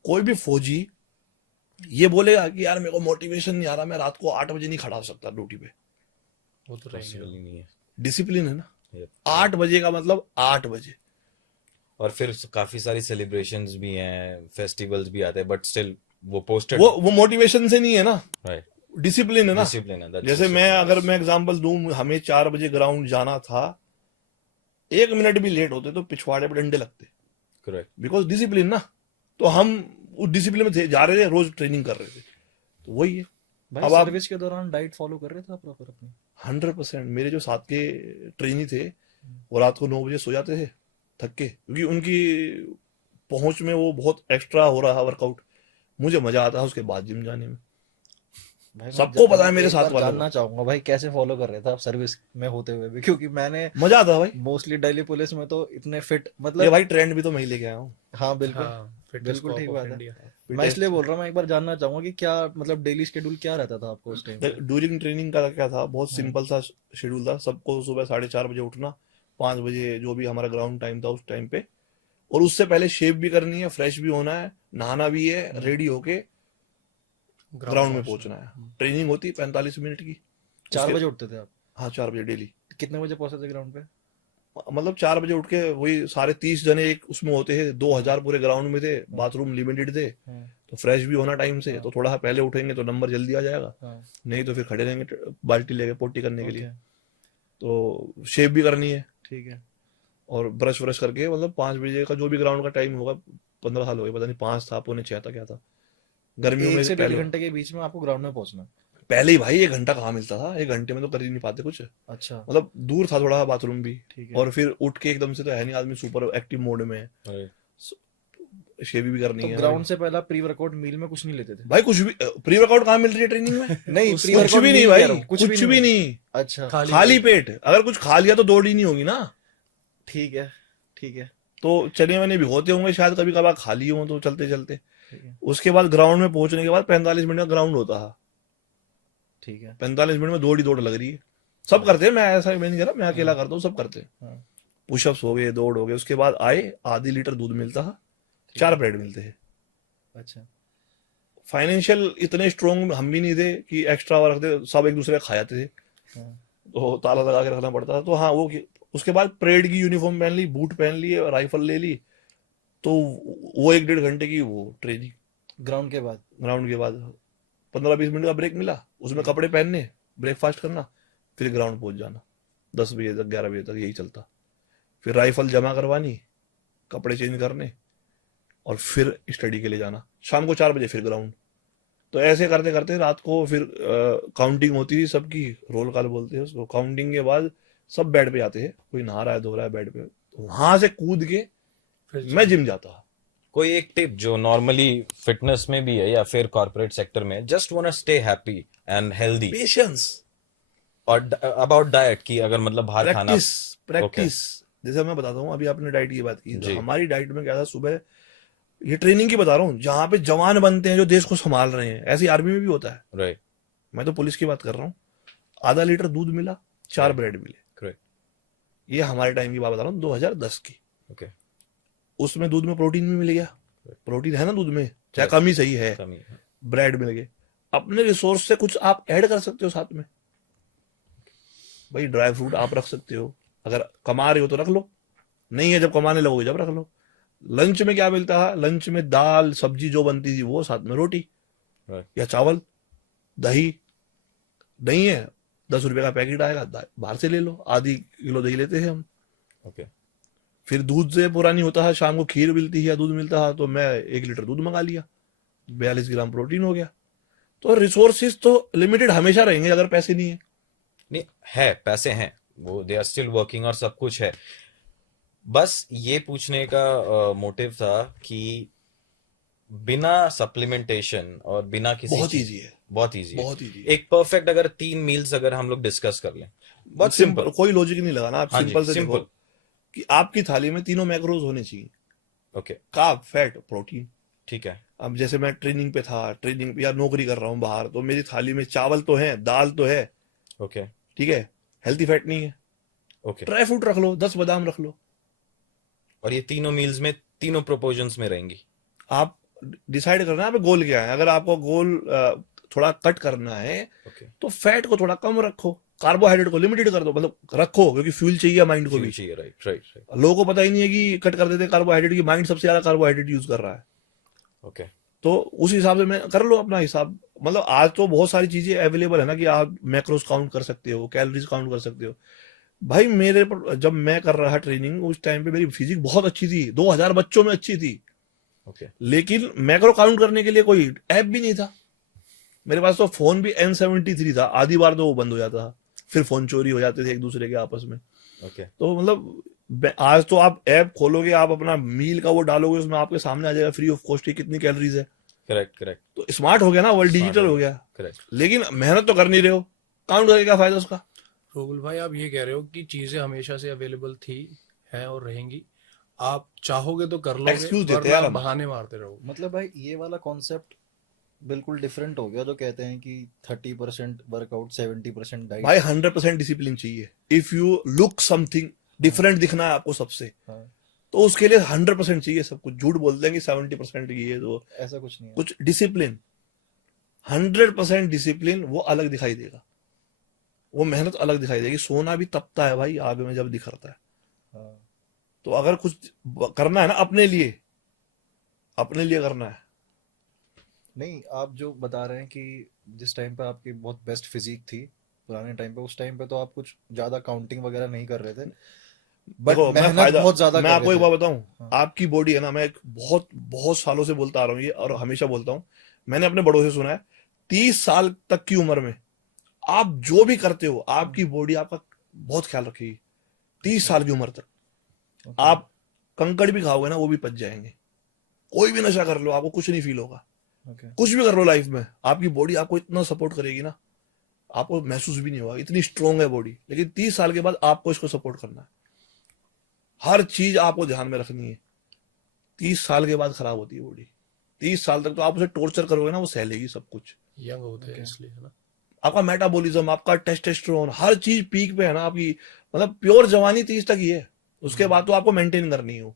कोई भी फौजी ये बोलेगा कि यार मेरे को मोटिवेशन नहीं आ रहा, मैं रात को 8 बजे नहीं खड़ा हो सकता ड्यूटी पे, वो तो रहेंगे। पॉसिबल ही नहीं है। डिसिप्लिन है ना। Yep. 8 बजे का मतलब 8 बजे। और फिर काफी सारी सेलिब्रेशंस भी हैं, फेस्टिवल्स भी आते हैं, बट स्टिल वो पोस्टेड वो मोटिवेशन से नहीं है ना, राइट, डिसिप्लिन है ना। डिसिप्लिन है। जैसे मैं अगर मैं एग्जांपल दूं, हमें 4 बजे ग्राउंड जाना था, 1 मिनट भी लेट होते तो पिछवाड़े पे डंडे लगते, करेक्ट। बिकॉज डिसिप्लिन ना। तो हम उस डिसिप्लिन में थे, जा रहे थे, रोज ट्रेनिंग कर रहे थे, तो वही है। भाई अब आप सर्विस के दौरान डाइट फॉलो कर रहे थे आप प्रॉपर अपनी? 100%। मेरे जो साथ के ट्रेनी थे वो रात को 9 बजे सो जाते थे थक के, क्योंकि उनकी पहुंच में वो बहुत एक्स्ट्रा हो रहा वर्कआउट। मुझे मजा आता है उसके बाद जिम जाने में। भाई सबको पता है मेरे एक साथ बार वालों को। जानना चाहूंगा भाई कैसे फॉलो कर रहे थे आप सर्विस में होते हुए भी, क्योंकि मैंने मजा आता है भाई। मोस्टली दिल्ली पुलिस में तो इतने फिट, ये मतलब भाई ट्रेंड भी तो मैं ही लेके आया हूँ। हाँ बिल्कुल, हाँ, फिटनेस बिल्कुल ठीक बात है। इंडिया। मैं इसलिए बोल रहा हूँ, मैं एक बार जानना चाहूंगा कि क्या मतलब डेली शेड्यूल क्या रहता था आपको उस टाइम पे? ड्यूरिंग ट्रेनिंग का क्या था, बहुत सिंपल सा शेड्यूल था। सबको सुबह 4:30 बजे उठना, 5 बजे जो भी हमारा ग्राउंड टाइम था उस टाइम पे, और उससे पहले शेव भी करनी है, फ्रेश भी होना है, नहाना भी है, रेडी होके ग्राउंड में पहुंचना है। ट्रेनिंग होती 45 मिनट की। 4 उसके- बजे उठते थे आप? हाँ 4 बजे डेली। कितने बजे पहुंचते थे ग्राउंड पे? मतलब 4 बजे उठ के वही सारे 30 जने एक उसमें होते हैं, 2000 पूरे ग्राउंड में थे, बाथरूम लिमिटेड थे, तो फ्रेश भी होना टाइम से, तो थोड़ा सा पहले उठेंगे तो नंबर जल्दी आ जाएगा, नहीं तो फिर खड़े रहेंगे बाल्टी लेके पोटी करने के लिए। तो शेव भी करनी है, ठीक है। और ब्रश व्रश करके, मतलब 5 बजे का जो भी ग्राउंड का टाइम होगा, 15 साल हो गए, पता नहीं 5 था, पौने 6 था, क्या था, गर्मियों में 1 से 1.5 पहले घंटे के बीच में आपको ग्राउंड में पहुंचना। पहले ही भाई 1 घंटा कहाँ मिलता था, 1 घंटे में तो कर ही नहीं पाते कुछ, अच्छा, मतलब दूर था थोड़ा बाथरूम भी, ठीक है। और फिर उठ के एकदम से तो है नहीं, आदमी सुपर एक्टिव मोड में है, Right. शेव भी करनी तो है ग्राउंड से पहले प्री वर्कआउट मील में कुछ नहीं लेते थे? भाई। कुछ भी प्री वर्कआउट कहाँ मिल रही है ट्रेनिंग में? नहीं, कुछ pre-workout भी meal नहीं कह भाई, रहा हूँ, कुछ भी नहीं। अच्छा, खाली पेट, अगर कुछ खा लिया तो दौड़ ही नहीं होगी ना, ठीक है, ठीक है, तो चने वने भी होते होंगे शायद, कभी कभार खाली हो तो चलते चलते। ठीक है, उसके बाद ग्राउंड में पहुंचने के बाद 45 मिनट का ग्राउंड होता है, ठीक है। 45 मिनट में दौड़ ही दौड़ लग रही है, सब करते हैं, मैं ऐसा मैं नहीं कह रहा मैं अकेला करता हूँ, सब करते हैं, हाँ, पुशअप्स हो गए, दौड़ हो गए, उसके बाद आए, आधी लीटर दूध मिलता है, 4 ब्रेड मिलते हैं। अच्छा, फाइनेंशियल इतने स्ट्रोंग हम भी नहीं थे कि एक्स्ट्रा रख दे, सब एक दूसरे का खा जाते थे, हाँ, तो ताला लगा के रखना पड़ता था। तो हाँ, वो उसके बाद परेड की यूनिफॉर्म पहन ली, बूट पहन लिए, राइफल ले ली, तो वो 1-1.5 घंटे की वो ट्रेनिंग। ग्राउंड के बाद? ग्राउंड के बाद 15-20 मिनट का ब्रेक मिला, उसमें कपड़े पहनने, ब्रेकफास्ट करना, फिर ग्राउंड पहुंच जाना, 10 बजे तक 11 बजे तक यही चलता। फिर राइफल जमा करवानी, कपड़े चेंज करने, और फिर स्टडी के लिए जाना, शाम को 4 बजे फिर ग्राउंड। तो ऐसे करते करते रात को फिर काउंटिंग होती थी सबकी, रोल कॉल बोलते हैं उसको। काउंटिंग के बाद सब बेड पे आते हैं, कोई नहा रहा है, धो रहा है बेड पे, तो वहां से कूद के मैं जिम जाता। कोई एक टिप जो नॉर्मली फिटनेस में भी है या फिर कॉर्पोरेट सेक्टर में, just want to stay happy and healthy, patience और अबाउट डाइट की, अगर मतलब बाहर खाना। प्रैक्टिस। जैसे मैं बताता हूँ, अभी आपने डाइट की बात की, तो जी। हमारी डाइट में क्या था, सुबह ये ट्रेनिंग की बता रहा हूँ, जहाँ पे जवान बनते हैं जो देश को संभाल रहे हैं, ऐसी आर्मी में भी होता है, राइट, मैं तो पुलिस की बात कर रहा हूँ। आधा लीटर दूध मिला, 4 ब्रेड मिले, करेक्ट, ये हमारे टाइम की बात बता रहा हूँ, 2010 की। ओके, उसमें दूध में प्रोटीन भी मिल गया, प्रोटीन है ना दूध में, चाहे कम ही सही है, कमी है। ब्रेड मिल गए। अपने रिसोर्स से कुछ आप ऐड कर सकते हो साथ में, भाई ड्राई फ्रूट आप रख सकते हो, अगर कमा रहे हो तो रख लो, नहीं है जब कमाने लगोगे जब रख लो। लंच में क्या मिलता है, लंच में दाल सब्जी जो बनती थी वो, साथ में रोटी Right. या चावल, दही, नहीं है 10 रुपए का पैकेट आएगा, बाहर से ले लो, आधी किलो दही लेते हैं हम। ओके, फिर दूध से पुरानी होता है, शाम को खीर मिलती है या दूध मिलता है, तो मैं 1 लीटर दूध मंगा लिया, 42 ग्राम प्रोटीन हो गया। तो रिसोर्सेज तो लिमिटेड हमेशा रहेंगे अगर पैसे नहीं है। नहीं है, पैसे हैं, वो दे आर स्टिल वर्किंग और सब कुछ है। बस ये पूछने का मोटिव था कि बिना सप्लीमेंटेशन और बिना किसी बहुत चीज- ईजी है, बहुत इजी है। बहुत ईजी। एक परफेक्ट अगर 3 मील्स अगर हम लोग डिस्कस कर लें, बहुत सिंपल। कोई लॉजिक नहीं लगाना, आप हाँ जी, सिंपल से सिंपल। देखो कि आपकी थाली में तीनों मैक्रोज होने चाहिए, ओके, कार्ब, फैट, प्रोटीन। ठीक है, अब जैसे मैं ट्रेनिंग पे था, ट्रेनिंग या नौकरी कर रहा हूँ बाहर, तो मेरी थाली में चावल तो है, दाल तो है, ओके, ठीक है, हेल्थी फैट नहीं है, ओके। ड्राई फ्रूट रख लो, 10 बादाम रख लो। और ये तीनों मील्स में तीनों प्रोपोर्शंस में रहेंगी। आप डिसाइड करना है आप गोल क्या है। अगर आपको गोल थोड़ा कट करना है ओके, तो फैट को थोड़ा कम रखो, कार्बोहाइड्रेट को लिमिटेड कर दो, मतलब रखो, क्योंकि फ्यूल चाहिए माइंड को भी। चाहिए, राइट राइट राइट, लोगों को पता ही नहीं है कि कट कर देते कार्बोहाइड्रेट की, माइंड सबसे ज्यादा कार्बोहाइड्रेट यूज कर रहा है। ओके, तो उस हिसाब से मैं कर लो अपना हिसाब। मतलब आज तो बहुत सारी चीजें अवेलेबल है ना कि आप मैक्रोस काउंट कर सकते हो, कैलोरीज काउंट कर सकते हो। भाई मेरे पर जब मैं कर रहा ट्रेनिंग, उस टाइम पे मेरी फिजिक बहुत अच्छी थी, 2000 बच्चों में अच्छी थी, ओके, लेकिन मैक्रो काउंट करने के लिए कोई ऐप भी नहीं था मेरे पास। तो फोन भी N73 था, आधी बार तो वो बंद हो जाता था, फिर फोन चोरी हो जाते थे एक दूसरे के आपस में। ओके, तो मतलब आज तो आप ऐप खोलोगे, आप अपना मील का वो डालोगे, उसमें आपके सामने आ जाएगा फ्री ऑफ कॉस्ट की कितनी कैलोरीज है। करेक्ट करेक्ट तो स्मार्ट हो गया ना, वर्ल्ड डिजिटल हो गया। करेक्ट। लेकिन मेहनत तो कर नहीं रहे हो, काउंट करके क्या फायदा उसका। रोगुल भाई, आप ये कह रहे हो कि चीजें हमेशा से अवेलेबल थी, हैं और रहेंगी, आप चाहोगे तो कर लोगे, Excuse देते वरना यार हम। बहाने मारते रहोगे। मतलब भाई ये वाला कॉन्सेप्ट बिल्कुल डिफरेंट हो गया, जो कहते हैं कि 30% वर्कआउट, 70% डाइट। भाई 100% डिसिप्लिन चाहिए। If you look something different दिखना है आपको सबसे, हाँ, तो उसके लिए 100% चाहिए सब कुछ। झूठ बोलते हैं कि 70% की है, तो ऐसा कुछ नहीं है। कुछ डिसिप्लिन, 100% डिसिप्लिन, वो अलग दिखाई देगा, वो मेहनत अलग दिखाई देगी। सोना भी तपता है भाई आग में जब निखरता है, तो अगर कुछ करना है ना अपने लिए करना है। नहीं, आप जो बता रहे हैं कि जिस टाइम पे आपकी बहुत बेस्ट फिजिक थी पुराने टाइम पे, उस टाइम पे तो आप कुछ ज्यादा काउंटिंग वगैरह नहीं कर रहे थे, बट देखो मैं मेहनत बहुत ज्यादा मैं कर आपको रहे एक थे। बात बताऊं, हाँ। आपकी बॉडी है ना, मैं एक बहुत बहुत सालों से बोलता आ रहा हूँ ये, और हमेशा बोलता हूँ, मैंने अपने बड़ों से सुना है, 30 साल तक की उम्र में आप जो भी करते हो आपकी बॉडी आपका बहुत ख्याल रखेगी। 30 साल की उम्र तक ओके। आप कंकड़ भी खाओगे ना वो भी पच जाएंगे। कोई भी नशा कर लो आपको कुछ नहीं फील होगा। ओके। कुछ भी कर लो लाइफ में आपकी बॉडी आपको इतना सपोर्ट करेगी ना, आपको महसूस भी नहीं होगा, इतनी स्ट्रांग है बॉडी। लेकिन 30 साल के बाद आपको इसको सपोर्ट करना है, हर चीज आपको ध्यान में रखनी है। 30 साल के बाद खराब होती है बॉडी। 30 साल तक तो आप उसे टॉर्चर करोगे ना वो सह लेगी सब कुछ। यंग होते हैं Okay. इसलिए, है ना। आपका मेटाबॉलिज्म, आपका टेस्टोस्टेरोन, हर चीज पीक पे है ना आपकी। मतलब प्योर जवानी 30 तक ही है, उसके बाद तो आपको मेंटेन करनी हो।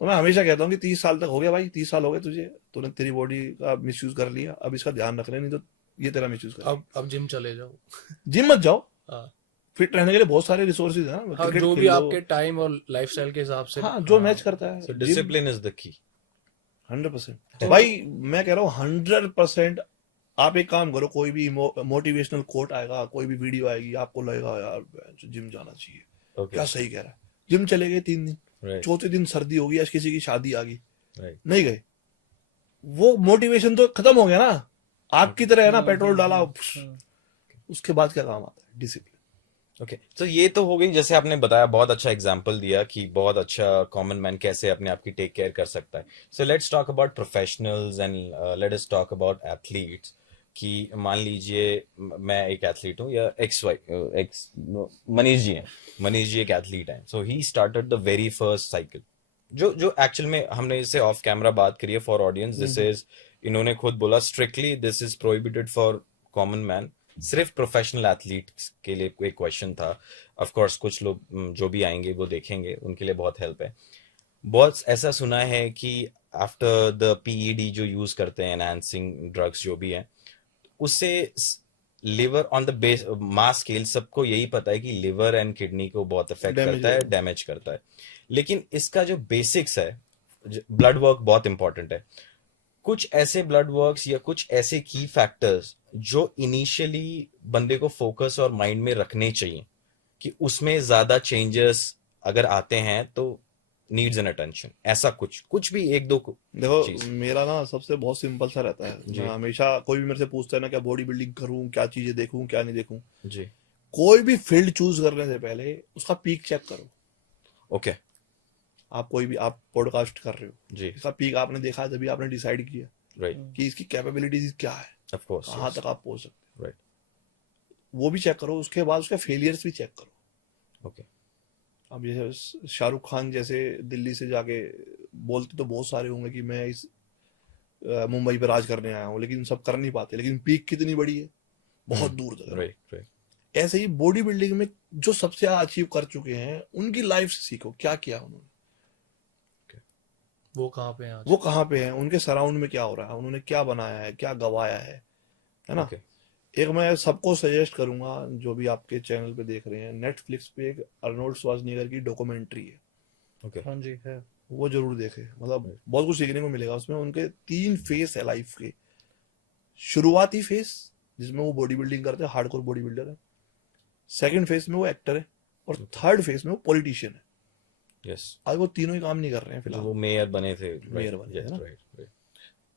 तो मैं हमेशा कहता हूँ कि 30 साल तक हो गया भाई, 30 साल हो गए तुझे, तूने तेरी बॉडी का मिसयूज कर लिया, अब इसका ध्यान रख ले, नहीं तो ये तेरा मिसयूज कर। अब जिम चले जाओ। जिम मत जाओ, हाँ फिट रहने के लिए बहुत सारे रिसोर्सेज है ना, हाँ, क्रिकेट जो खेल भी लो। आपके टाइम और लाइफस्टाइल के हिसाब से। हाँ जो मैच करता है So gym. discipline is the key. 100% भाई, मैं कह रहा हूँ 100%। आप एक काम करो, कोई भी मोटिवेशनल कोट आएगा, कोई भी वीडियो आएगी, आपको लगेगा यार जिम जाना चाहिए, Okay. क्या सही कह रहा है। जिम चले गए 3 दिन, Right. चौथे दिन सर्दी होगी या किसी की शादी आ गई, Right. नहीं गए, वो मोटिवेशन तो खत्म हो गया ना। आग की तरह है ना, पेट्रोल डाला, उसके बाद क्या काम आता है? डिसिप्लिन। ओके, तो ये तो हो गई, जैसे आपने बताया, बहुत अच्छा एग्जांपल दिया कि बहुत अच्छा कॉमन मैन कैसे अपने आप की टेक केयर कर सकता है। So let's talk about professionals and let us talk about athletes. कि मान लीजिए मैं एक एथलीट हूँ, या मनीष जी एक एथलीट हैं। So he started the very first cycle, जो एक्चुअल में हमने इससे ऑफ कैमरा बात करी है फॉर ऑडियंस। दिस इज, इन्होंने खुद बोला strictly this is prohibited for common man, सिर्फ प्रोफेशनल एथलीट्स के लिए कोई क्वेश्चन था। ऑफ कोर्स कुछ लोग जो भी आएंगे वो देखेंगे, उनके लिए बहुत हेल्प है। बहुत ऐसा सुना है कि आफ्टर द पीईडी जो यूज करते हैं, एनहांसिंग ड्रग्स जो भी है, उससे liver on the base mass scale सबको यही पता है कि लिवर एंड किडनी को बहुत इफेक्ट Damage करता है, होता है। डैमेज करता है। लेकिन इसका जो बेसिक्स है, ब्लड वर्क बहुत इंपॉर्टेंट है। कुछ ऐसे ब्लड वर्क्स या कुछ ऐसे की फैक्टर्स जो इनिशियली बंदे को फोकस और माइंड में रखने चाहिए, कि उसमें ज्यादा चेंजेस अगर आते हैं तो नीड्स एन अटेंशन, ऐसा कुछ भी एक दो देखो चीज। मेरा ना सबसे बहुत सिंपल सा रहता है। जी। मैं हमेशा, कोई भी मेरे से पूछता है ना क्या बॉडी बिल्डिंग करूं, क्या चीजें देखूं क्या नहीं देखूं, जी। कोई भी फील्ड चूज करने से पहले उसका पीक चेक करो। ओके। आप कोई भी, आप पॉडकास्ट कर रहे हो, जी। इसका पीक आपने देखा, तभी आपने डिसाइड किया राइट। कि इसकी कैपेबिलिटीज क्या है, ऑफ कोर्स। कहाँ तक आप पहुंच सकते राइट। हो, वो भी चेक करो। उसके बाद उसके फेलियर्स भी चेक करो। ओके। अब जैसे शाहरुख खान जैसे दिल्ली से जाके बोलते तो बहुत सारे होंगे कि मैं इस मुंबई पे राज करने आया हूँ, लेकिन सब कर नहीं पाते। लेकिन पीक कितनी बड़ी है, बहुत दूर तक है। राइट। राइट। ऐसे ही बॉडी बिल्डिंग में जो सबसे ज्यादा अचीव कर चुके हैं उनकी लाइफ से सीखो, क्या किया उन्होंने, वो कहाँ पे हैं आज। वो कहाँ पे हैं, उनके सराउंड में क्या हो रहा है, उन्होंने क्या बनाया है, क्या गवाया है ना। ओके। एक मैं सबको सजेस्ट करूंगा, जो भी आपके चैनल पे देख रहे हैं, नेटफ्लिक्स पे एक अर्नोल्ड श्वार्ज़नेगर की डॉक्यूमेंट्री है, ओके। हाँ जी है। वो जरूर देखे। मतलब बहुत कुछ सीखने को मिलेगा उसमें। उनके 3 फेस है लाइफ के। शुरुआती फेस जिसमें वो बॉडी बिल्डिंग करते हैं, हार्डकोर बॉडी बिल्डर है। सेकंड फेस में वो एक्टर है, और थर्ड फेस में वो पॉलिटिशियन है। यस। आज वो तीनों ही काम नहीं कर रहे हैं जो फिलहाल, वो मेयर बने थे। मेयर बने थे ना। राइट।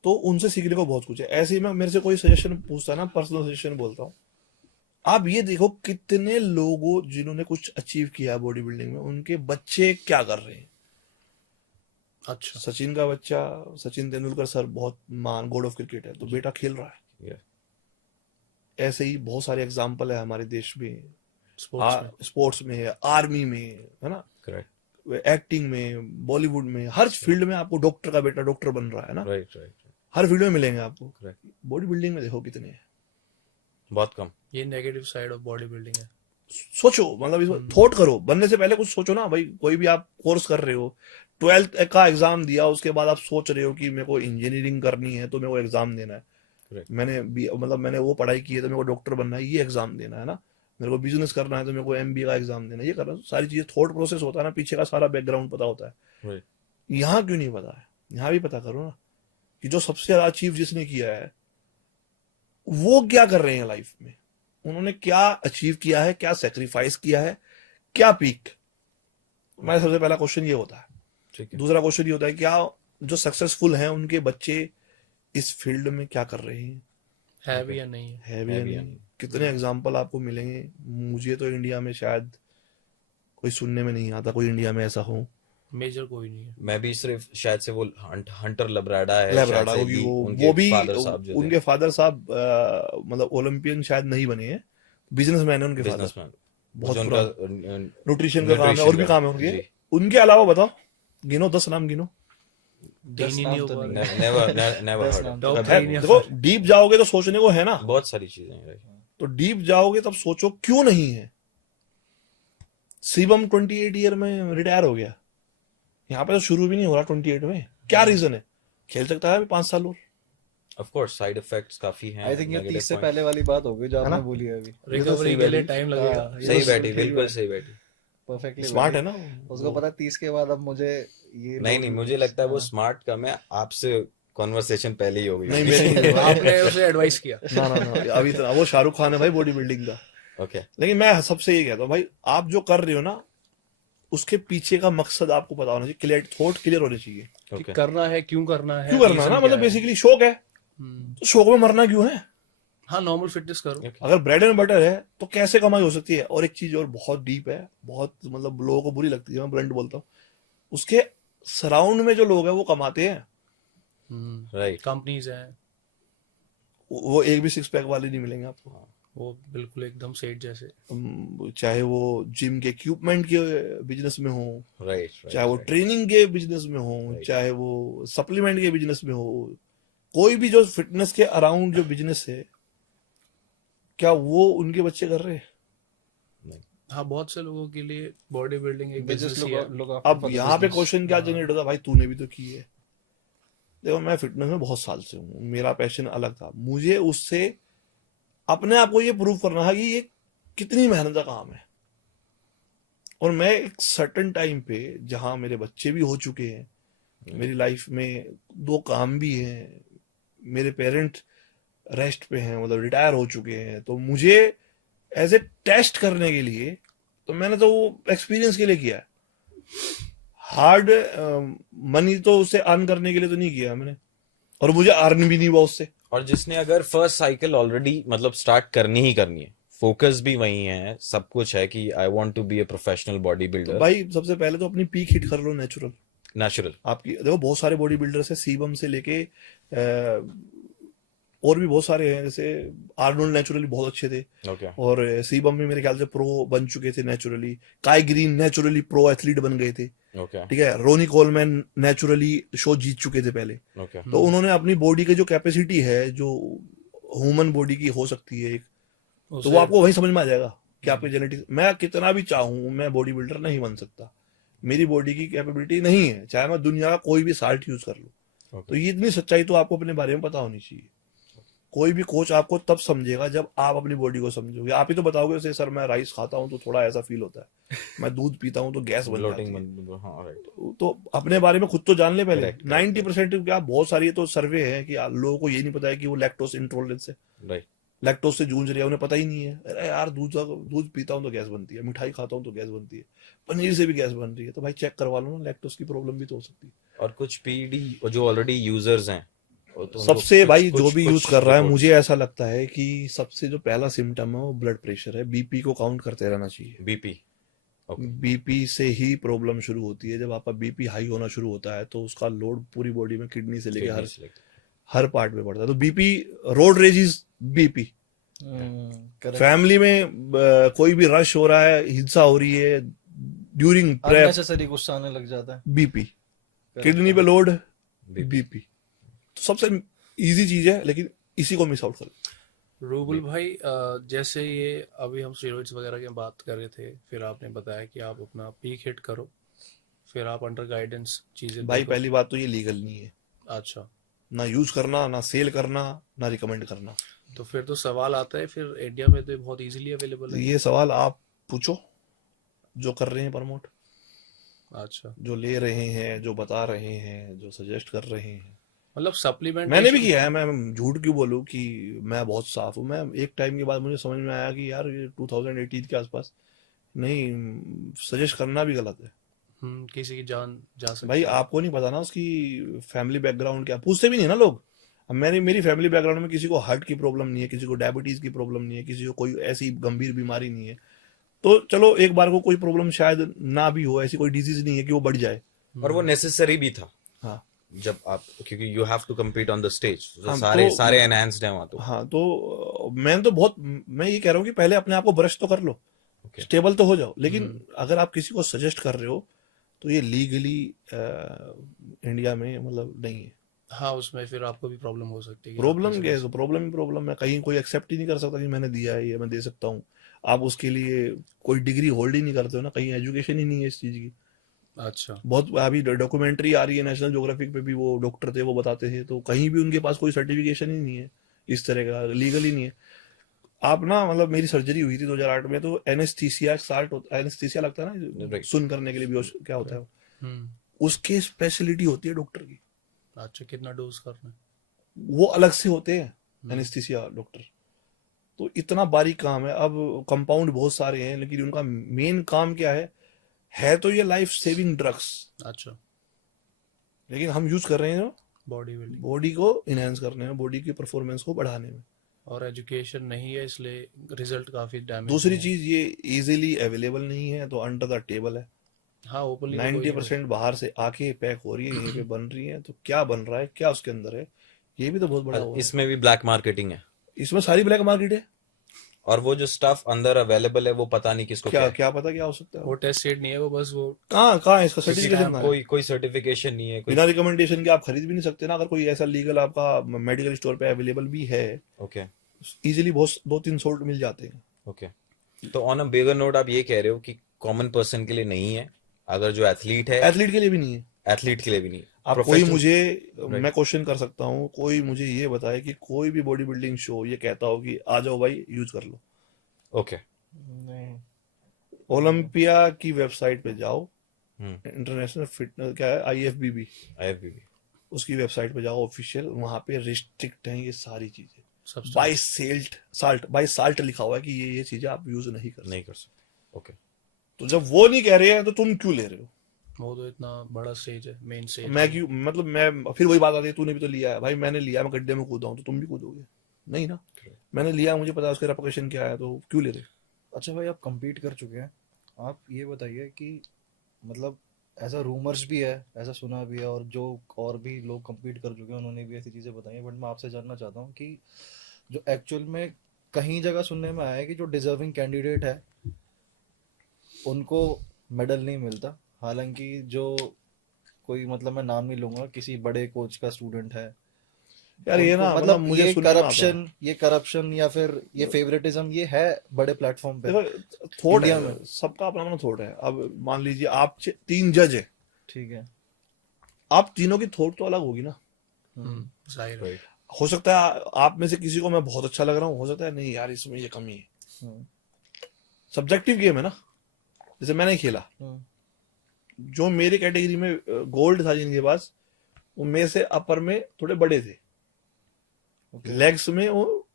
तो उनसे सीखने को बहुत कुछ है। ऐसे ही मैं, मेरे से कोई सजेशन पूछता है ना, पर्सनल सजेशन बोलता हूँ, आप ये देखो कितने लोगों जिन्होंने कुछ अचीव किया बॉडी बिल्डिंग में, उनके बच्चे क्या कर रहे हैं। अच्छा। सचिन का बच्चा, सचिन तेंदुलकर सर बहुत मान गॉड ऑफ क्रिकेट है, तो बेटा खेल रहा है। Yeah. ऐसे ही बहुत सारे एग्जाम्पल है हमारे देश में, स्पोर्ट्स में। स्पोर्ट्स में है, आर्मी में है ना, करेक्ट। एक्टिंग में, बॉलीवुड में, हर फील्ड में आपको डॉक्टर का बेटा डॉक्टर बन रहा है ना। राइट। राइट। हर फील्ड में मिलेंगे आपको। करेक्ट। बॉडी बिल्डिंग में देखो कितने हैं। बहुत कम। ये negative side of body building है। सोचो, मतलब इसमें थॉट करो, बनने से पहले कुछ सोचो ना भाई। कोई भी आप कोर्स कर रहे हो, 12th का एग्जाम दिया, उसके बाद आप सोच रहे हो कि मेरे को इंजीनियरिंग करनी है तो मेरे को एग्जाम देना है। Correct. मैंने वो पढ़ाई की है तो मेरे को डॉक्टर बनना है, ये एग्जाम देना है ना। मेरे को बिजनेस करना है तो मेरे को एमबीए का एग्जाम देना है, ये करना है। सारी चीजें थॉट प्रोसेस होता है ना, पीछे का सारा बैकग्राउंड पता होता है। Right. यहाँ क्यों नहीं पता है? यहाँ भी पता करो ना कि जो सबसे ज्यादा अचीव जिसने किया है वो क्या कर रहे हैं लाइफ में, उन्होंने क्या अचीव किया है, क्या सेक्रीफाइस किया है, क्या पीक। मेरा सबसे पहला क्वेश्चन ये होता है। ठीक है। दूसरा क्वेश्चन ये होता है क्या जो सक्सेसफुल हैं उनके बच्चे इस फील्ड में क्या कर रहे हैं, है भी या नहीं है। है भी या नहीं। कितने एग्जाम्पल आपको मिलेंगे? मुझे तो इंडिया में शायद कोई सुनने में नहीं आता कोई इंडिया में ऐसा हो। मेजर कोई नहीं है। मैं भी सिर्फ शायद से वो हंटर लबराडा है, लैब्राडोर शायद से होगी उनके वो भी फादर साहब जो उनके फादर साहब मतलब ओलंपियन शायद नहीं बने हैं, बिजनेसमैन है उनके फादर, बिजनेसमैन, बहुत जो पुराना उनका न्यूट्रिशन का काम है, nutrition और भी का, काम है उनके। जी। उनके अलावा बताओ, गिनो 10 नाम गिनो। तीन ही नहीं हो पा रहे। Never That's heard not- Top है, three नहीं देखो है। डीप जाओगे तो सोचने को है ना, बहुत सारी चीजें हैं, right? तो डीप जाओगे तब सोचो क्यों नहीं है। शिवम 28 ईयर में रिटायर हो गया, यहाँ पे तो शुरू भी नहीं हो रहा 28 में, क्या रीजन है? खेल सकता है अभी 5 साल और। ऑफ कोर्स साइड इफेक्ट्स काफी हैं, आई थिंक ये negative 30 से points। पहले वाली बात होगी जो है आपने ना? बोली है अभी। रिकवरी के लिए टाइम लगेगा। हाँ, ये सही तो बैठी, ठीक बिल्कुल है। सही बैठी। परफेक्टली स्मार्ट है ना उसको पता है 30 के बाद अब मुझे ये नहीं लोग- मुझे लगता है वो हाँ। स्मार्ट कम है, आपसे कॉन्वर्सेशन पहले ही हो गई नहीं मेरे आपने उसे एडवाइस किया। ना अभी तो वो शाहरुख खान है भाई बॉडी बिल्डिंग का। ओके। लेकिन मैं सबसे ये कहता हूँ भाई, आप जो कर रहे हो ना उसके पीछे का मकसद आपको पता होना चाहिए, क्लियर थॉट क्लियर होने चाहिए। कि ओके। करना है, क्यों करना है, क्यों करना है reason ना, क्या मतलब है। बेसिकली शौक है तो शौक में मरना क्यों है? हाँ, नॉर्मल फिटनेस करो। अगर ब्रेड एंड बटर है तो कैसे कमाई हो सकती है? और एक चीज और बहुत डीप है, बहुत मतलब लोगों को बुरी लगती है, मैं ब्लंट बोलता हूँ, उसके सराउंड में जो लोग हैं वो कमाते हैं, राइट। कंपनीज हैं, वो एक भी 6 पैक वाले नहीं मिलेंगे आपको। वो बिल्कुल एकदम सेठ जैसे। चाहे वो जिम के इक्विपमेंट के बिजनेस में हो, राइट। चाहे वो ट्रेनिंग के बिजनेस में हो, Right. चाहे वो सप्लीमेंट के बिजनेस में हो, कोई भी जो फिटनेस के अराउंड जो बिजनेस है, क्या वो उनके बच्चे कर रहे हैं? हाँ, बहुत से लोगों के लिए बॉडी बिल्डिंग एक बिजनेस बिजनेस ही है। लोग अब यहाँ पे क्वेश्चन क्या हाँ। जनरेट होता है, भाई तूने भी तो की है। देखो मैं फिटनेस में बहुत साल से हूँ, मेरा पैशन अलग था, मुझे उससे अपने आप को ये प्रूव करना है कि ये कितनी मेहनत का काम है। और मैं एक सर्टेन टाइम पे जहां मेरे बच्चे भी हो चुके हैं, मेरी लाइफ में 2 काम भी हैं, मेरे पेरेंट रेस्ट पे हैं, मतलब रिटायर हो चुके हैं, तो मुझे एज ए टेस्ट करने के लिए तो मैंने तो वो एक्सपीरियंस के लिए किया है। हार्ड मनी तो उससे अर्न करने के लिए तो नहीं किया मैंने, और मुझे अर्न भी नहीं हुआ उससे। और जिसने अगर फर्स्ट साइकिल ऑलरेडी मतलब स्टार्ट करनी ही करनी है, फोकस भी वही है, सब कुछ है कि I want to be a professional body तो बिल्डर, भाई सबसे पहले तो अपनी पीक हिट कर लो नेचुरल। नेचुरल। आपकी देखो बहुत सारे बॉडी बिल्डर्स है, सीबम से लेके और भी बहुत सारे हैं, जैसे आर्नोल्ड नेचुरली बहुत अच्छे थे, ओके। और सीबम भी मेरे ख्याल से प्रो बन चुके थे नेचुरली। काई ग्रीन नेचुरली प्रो एथलीट बन गए थे, ओके। ठीक है। रोनी कोलमैन नेचुरली शो जीत चुके थे पहले। ओके। तो उन्होंने अपनी बॉडी की जो कैपेसिटी है, जो ह्यूमन बॉडी की हो सकती है एक, तो वो आपको वही समझ में आ जाएगा कि आपके जेनेटिक्स। मैं कितना भी चाहूं मैं बॉडी बिल्डर नहीं बन सकता, मेरी बॉडी की कैपेबिलिटी नहीं है, चाहे मैं दुनिया का कोई भी साल्ट यूज कर लूं। तो ये इतनी सच्चाई तो आपको अपने बारे में पता होनी चाहिए। कोई भी कोच आपको तब समझेगा जब आप अपनी बॉडी को समझोगे। आप ही तो बताओगे जैसे सर मैं राइस खाता हूं तो थोड़ा ऐसा फील होता है, मैं दूध पीता हूं तो गैस बन जाती ब्लोटिंग है। हाँ राइट। तो अपने बारे में खुद तो जान ले पहले। Correct, 90% क्या बहुत सारी तो सर्वे है कि लोगों को ये नहीं पता है कि वो लैक्टोज इंटॉलरेंस है, राइट। लैक्टोज से जूझ रहे हैं, उन्हें पता ही नहीं है। अरे यार दूध पीता हूँ तो गैस बनती है, मिठाई खाता हूँ तो गैस बनती है, पनीर से भी गैस बन रही है, तो भाई चेक करवा लो ना, लैक्टोज की प्रॉब्लम भी तो हो सकती है। और कुछ पीडी जो ऑलरेडी यूजर्स हैं, तो उनको सबसे कुछ- भाई कुछ- जो भी कुछ यूज कर रहा है, reports- मुझे ऐसा लगता है कि सबसे जो पहला सिम्टम है वो ब्लड प्रेशर है। बीपी को काउंट करते रहना चाहिए। बीपी। ओके। बीपी से ही प्रॉब्लम शुरू होती है। जब आपका बीपी हाई होना शुरू होता है तो उसका लोड पूरी बॉडी में, किडनी से लेके हर पार्ट में पड़ता है। तो BP, road rage is BP. Family में कोई भी रश हो रहा है, हिंसा हो रही है, ड्यूरिंग प्रेप, अननेसेसरी गुस्सा आने लग जाता है। बीपी, किडनी पे लोड, BP। बीपी। तो सबसे इजी चीज है, लेकिन इसी को मिस आउट कर। रूबुल भाई, जैसे ये अभी हम स्टेरॉइड्स वगैरह की बात कर रहे थे, फिर आपने बताया कि आप अपना पीक हिट करो, फिर आप अंडर गाइडेंस चीजें भाई देखो। पहली बात तो ये लीगल नहीं है, अच्छा। ना यूज करना, ना सेल करना, ना रिकमेंड करना। तो फिर तो सवाल आता है, फिर इंडिया में तो ये बहुत इजीली अवेलेबल तो है। ये सवाल आप पूछो जो कर रहे हैं प्रमोट, अच्छा, जो ले रहे हैं, जो बता रहे हैं, जो सजेस्ट कर रहे हैं। मतलब सप्लीमेंट मैंने भी किया है, मैं झूठ क्यों बोलूं कि मैं बहुत साफ हूं। मैं एक टाइम के बाद मुझे समझ में आया कि यार ये 2018 के आसपास नहीं, सजेस्ट करना भी गलत है। किसी की जान जा सकती भाई है। आपको नहीं पता ना उसकी फैमिली बैकग्राउंड क्या, पूछते भी नहीं ना लोग। अब मेरी फैमिली बैकग्राउंड में किसी को हार्ट की प्रॉब्लम नहीं है, किसी को डायबिटीज की प्रॉब्लम नहीं है, किसी को कोई ऐसी गंभीर बीमारी नहीं है। तो चलो एक बार को कोई प्रॉब्लम शायद ना भी हो, ऐसी कोई डिजीज नहीं है कि वो बढ़ जाए। और वो नेसेसरी भी था हाँ जब आप, क्योंकि you have to compete on the stage, हाँ, सारे तो सारे एनहांस्ड हैं वहां तो। हाँ तो मैं तो बहुत, मैं ये कह रहा हूँ कि पहले अपने आप को ब्रश तो कर लो, Okay. स्टेबल तो हो जाओ। लेकिन अगर आप किसी को सजेस्ट कर रहे हो तो ये लीगली इंडिया में मतलब नहीं है। हाँ, उसमें फिर आपको भी प्रॉब्लम हो सकती है कि आप प्रॉब्लम किसी क्या को- है? प्रॉब्लम ही प्रॉब्लम है। कहीं कोई एक्सेप्ट ही नहीं कर सकता कि मैंने दिया है, ये मैं दे सकता हूँ। आप उसके लिए कोई डिग्री होल्ड ही नहीं करते हो ना, कहीं एजुकेशन ही नहीं है इस चीज की। अच्छा, बहुत अभी डॉक्यूमेंट्री आ रही है नेशनल ज्योग्राफिक पे भी, वो डॉक्टर थे वो बताते थे, तो कहीं भी उनके पास कोई सर्टिफिकेशन ही नहीं है इस तरह का, लीगल ही नहीं है। आप ना मतलब मेरी सर्जरी हुई थी 2008 में, तो एनेस्थीसिया साल्ट होता, एनेस्थीसिया लगता है ना Right. सुन करने के लिए बेहोश क्या होता है वो, हम्म उसकी स्पेशलिटी होती है डॉक्टर की, अच्छा, कितना डोज करना है? वो अलग से होते हैं एनेस्थीसिया डॉक्टर। तो इतना बारीक काम है। अब कंपाउंड बहुत सारे हैं, लेकिन उनका मेन काम क्या है तो ये लाइफ सेविंग ड्रग्स, अच्छा, लेकिन हम यूज कर रहे हैं बॉडी बिल्डिंग बॉडी को इनहेंस करने में, बॉडी की परफॉर्मेंस को बढ़ाने में। और एजुकेशन नहीं है, इसलिए रिजल्ट काफी डैमेज दूसरी चीज, ये इजीली अवेलेबल नहीं है, तो अंडर द टेबल है। हाँ, ओपनली 90% बाहर से आके पैक हो रही है, यहीं पे बन रही है। तो क्या बन रहा है, क्या उसके अंदर है, ये भी तो बहुत बड़ा हुआ है। इसमें भी ब्लैक मार्केटिंग है, इसमें सारी ब्लैक मार्केट है। और वो जो स्टफ अंदर अवेलेबल है वो पता नहीं किसको क्या क्या है। क्या पता क्या हो सकता है। वो टेस्टेड नहीं है, वो बस वो कहाँ है इसका क्योंकि सर्टिफिकेशन? कहाँ है? कोई कोई सर्टिफिकेशन नहीं है कोई। बिना रिकमेंडेशन के आप खरीद भी नहीं सकते ना। अगर कोई ऐसा लीगल आपका मेडिकल स्टोर पे अवेलेबल भी है, ओके इजीली बहुत 2-3 सोल्ट मिल जाते हैं। ओके। तो ऑन अ बिगर नोट आप ये कह रहे हो कि कॉमन पर्सन के लिए नहीं है, अगर जो एथलीट है, एथलीट के लिए भी नहीं है। एथलीट के लिए भी नहीं। आप कोई Professional- मुझे, मैं क्वेश्चन कर सकता हूँ, कोई मुझे ये बताए कि कोई भी बॉडी बिल्डिंग शो ये कहता हो कि आ जाओ भाई यूज कर लो। ओके ओलंपिया की वेबसाइट पे जाओ, हम्म इंटरनेशनल फिटनेस क्या है, IFBB, IFBB उसकी वेबसाइट पे जाओ ऑफिशियल, वहां पे रिस्ट्रिक्ट हैं ये सारी चीजें। सब्सटेंस। बाय साल्ट लिखा हुआ है कि ये चीजें आप यूज नहीं कर सकते। नहीं कर सकते। ओके तो जब वो नहीं कह रहे हैं तो तुम क्यों ले रहे हो? वो तो इतना बड़ा स्टेज है, मेन स्टेज। मैं क्यों, मतलब मैं फिर वही बात आती है, तूने भी तो लिया है भाई, मैंने लिया, मैं गड्ढे में कूदा हूं, तो तुम भी कूदोगे? नहीं ना, मैंने लिया, मुझे पता है उसके रेपरेशन क्या है, तो क्यों ले रहे? अच्छा भाई, आप compete कर चुके हैं, आप ये बताइए कि मतलब ऐसा रूमर्स भी है, ऐसा सुना भी है, और जो और भी लोग compete कर चुके हैं उन्होंने भी ऐसी चीज़ें बताई हैं, बट मैं आपसे जानना चाहता हूँ कि जो एक्चुअल में कहीं जगह सुनने में आया है कि जो डिजर्विंग कैंडिडेट है उनको मेडल नहीं मिलता, हालांकि जो कोई, मतलब मैं नाम नहीं लूंगा, किसी बड़े कोच का स्टूडेंट है, यार ये उनको ना मतलब मुझे ये सुनने में आता है। करप्शन या फिर ये फेवरेटिज्म ये है बड़े प्लेटफॉर्म पे देखो थॉट इंडिया है, में। सबका अपना अपना थॉट है। अब मान लीजिए आप 3 जज है, ठीक है। आप तीनों की थॉट तो अलग होगी ना। जाहिर है। राइट हो सकता है आप में से किसी को मैं बहुत अच्छा लग रहा हूँ, हो सकता है नहीं यार इसमें ये कमी है। हम्म, सब्जेक्टिव गेम है ना। जैसे मैंने खेला, हम्म, जो मेरे कैटेगरी में गोल्ड था जिनके पास, वो मेरे से अपर में थोड़े बड़े थे, ओके। लेग्स में वो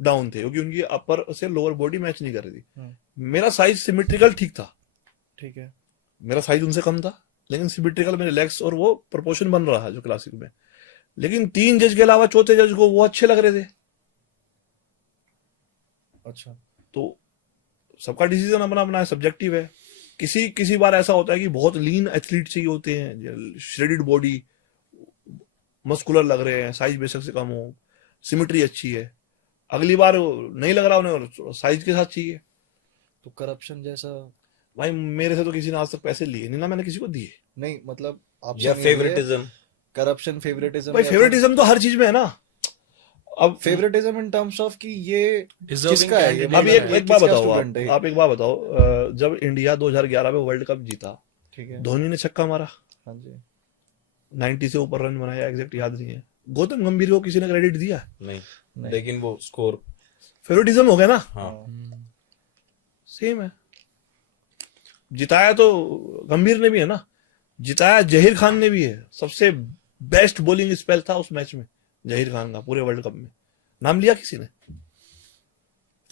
डाउन थे, क्योंकि उनकी अपर से लोअर बॉडी मैच नहीं कर रही थी। मेरा साइज सिमेट्रिकल ठीक था, ठीक है। मेरा साइज उनसे कम था, लेकिन सिमेट्रिकल मेरे लेग्स और वो प्रोपोर्शन बन रहा है जो क्लासिक में। लेकिन 3 जज के अलावा चौथे जज को वो अच्छे लग रहे थे। अच्छा। तो सबका डिसीजन अपना अपना है, सब्जेक्टिव है। किसी बार ऐसा होता है कि बहुत लीन एथलीट चाहिए होते हैं, श्रेडिड बॉडी, मस्कुलर लग रहे हैं, साइज बेशक से कम हो, सिमेट्री अच्छी है। अगली बार नहीं लग रहा उन्हें, साइज के साथ चाहिए। तो करप्शन जैसा भाई मेरे से तो किसी ने आज तक पैसे लिए नहीं ना, मैंने किसी को दिए। नहीं, मतलब आप या फेवरेटिज्म। करप्शन, फेवरेटिज्म, भाई फेवरेटिज्म तो हर चीज में है ना। अब फेवरेटिज्म इन टर्म्स ऑफ कि ये Deserving किसका है, ये candidate अभी मतलब एक बात किसका बताओ, student है ये? आप एक बात बताओ, जब इंडिया 2011 में वर्ल्ड कप जीता, ठीक है। धोनी ने छक्का मारा, हाँ जी। 90 से ऊपर रन बनाया, एग्जैक्ट याद नहीं है। गौतम गंभीर को किसी ने क्रेडिट दिया? नहीं लेकिन वो स्कोर फेवरेटिज्म हो गया ना, हाँ सेम है। जिताया तो गंभीर ने भी है ना, जिताया जहीर खान ने भी है। सबसे बेस्ट बॉलिंग स्पेल था उस मैच में जहीर खान का पूरे वर्ल्ड कप में, नाम लिया किसी ने?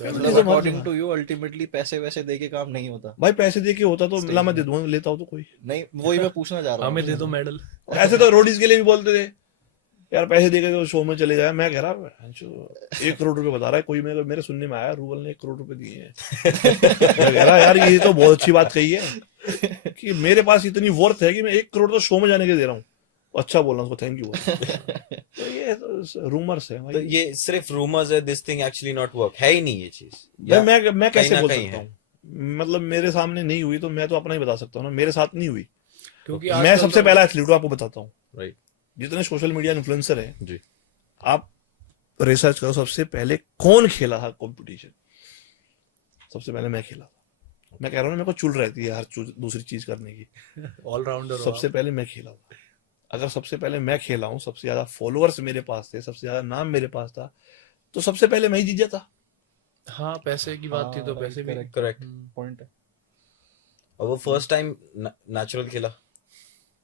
मतलब Favoritism हर अकॉर्डिंग जगह। टू यू अल्टीमेटली पैसे वैसे दे के काम नहीं होता। भाई पैसे दे के होता तो मिला, मैं दे दूंगा, लेता हूँ तो कोई। नहीं, वही मैं पूछना चाह रहा हूँ। हमें दे दो मेडल। ऐसे तो रोडीज के लिए भी बोलते थे यार पैसे देके तो शो में चले जाए। मैं कह रहा 1 करोड़ रुपए बता रहा है कोई, मेरे सुनने में आया रूबल ने 1 करोड़ रुपए दिए हैं। मैं कह रहा यार ये तो बहुत अच्छी बात कही है कि मेरे पास इतनी वर्थ है कि मैं 1 करोड़ तो शो में जाने के दे रहा हूँ। अच्छा बोलना उसको, थैंक यू। तो ये तो रूमर्स है तो भाई। ये सिर्फ रूमर्स है, this thing actually not work, है ही नहीं ये चीज। मैं कहीं कैसे ना बोल कहीं सकता है। हूँ? मतलब मेरे सामने नहीं हुई तो मैं तो अपना ही बता सकता हूँ ना, मेरे साथ नहीं हुई। क्योंकि मैं आजकल सबसे तो- पहला एथलीट हूँ, आपको बताता हूँ। राइट जितने सोशल मीडिया इन्फ्लुएंसर हैं, जी आप रिसर्च करो सबसे पहले कौन खेला था कंपटीशन। सबसे पहले मैं खेला था। मैं कह रहा हूँ ना, मेरे को चुल रहती है हर दूसरी चीज करने की। ऑलराउंडर सबसे पहले मैं खेला था। अगर सबसे पहले मैं खेला हूँ, सबसे ज्यादा फॉलोअर्स मेरे पास थे, सबसे ज्यादा नाम मेरे पास था, तो सबसे पहले मैं ही जीत जाता। हाँ, पैसे की बात थी तो पैसे भी। करेक्ट। पॉइंट है। और वो फर्स्ट टाइम नेचुरल खेला?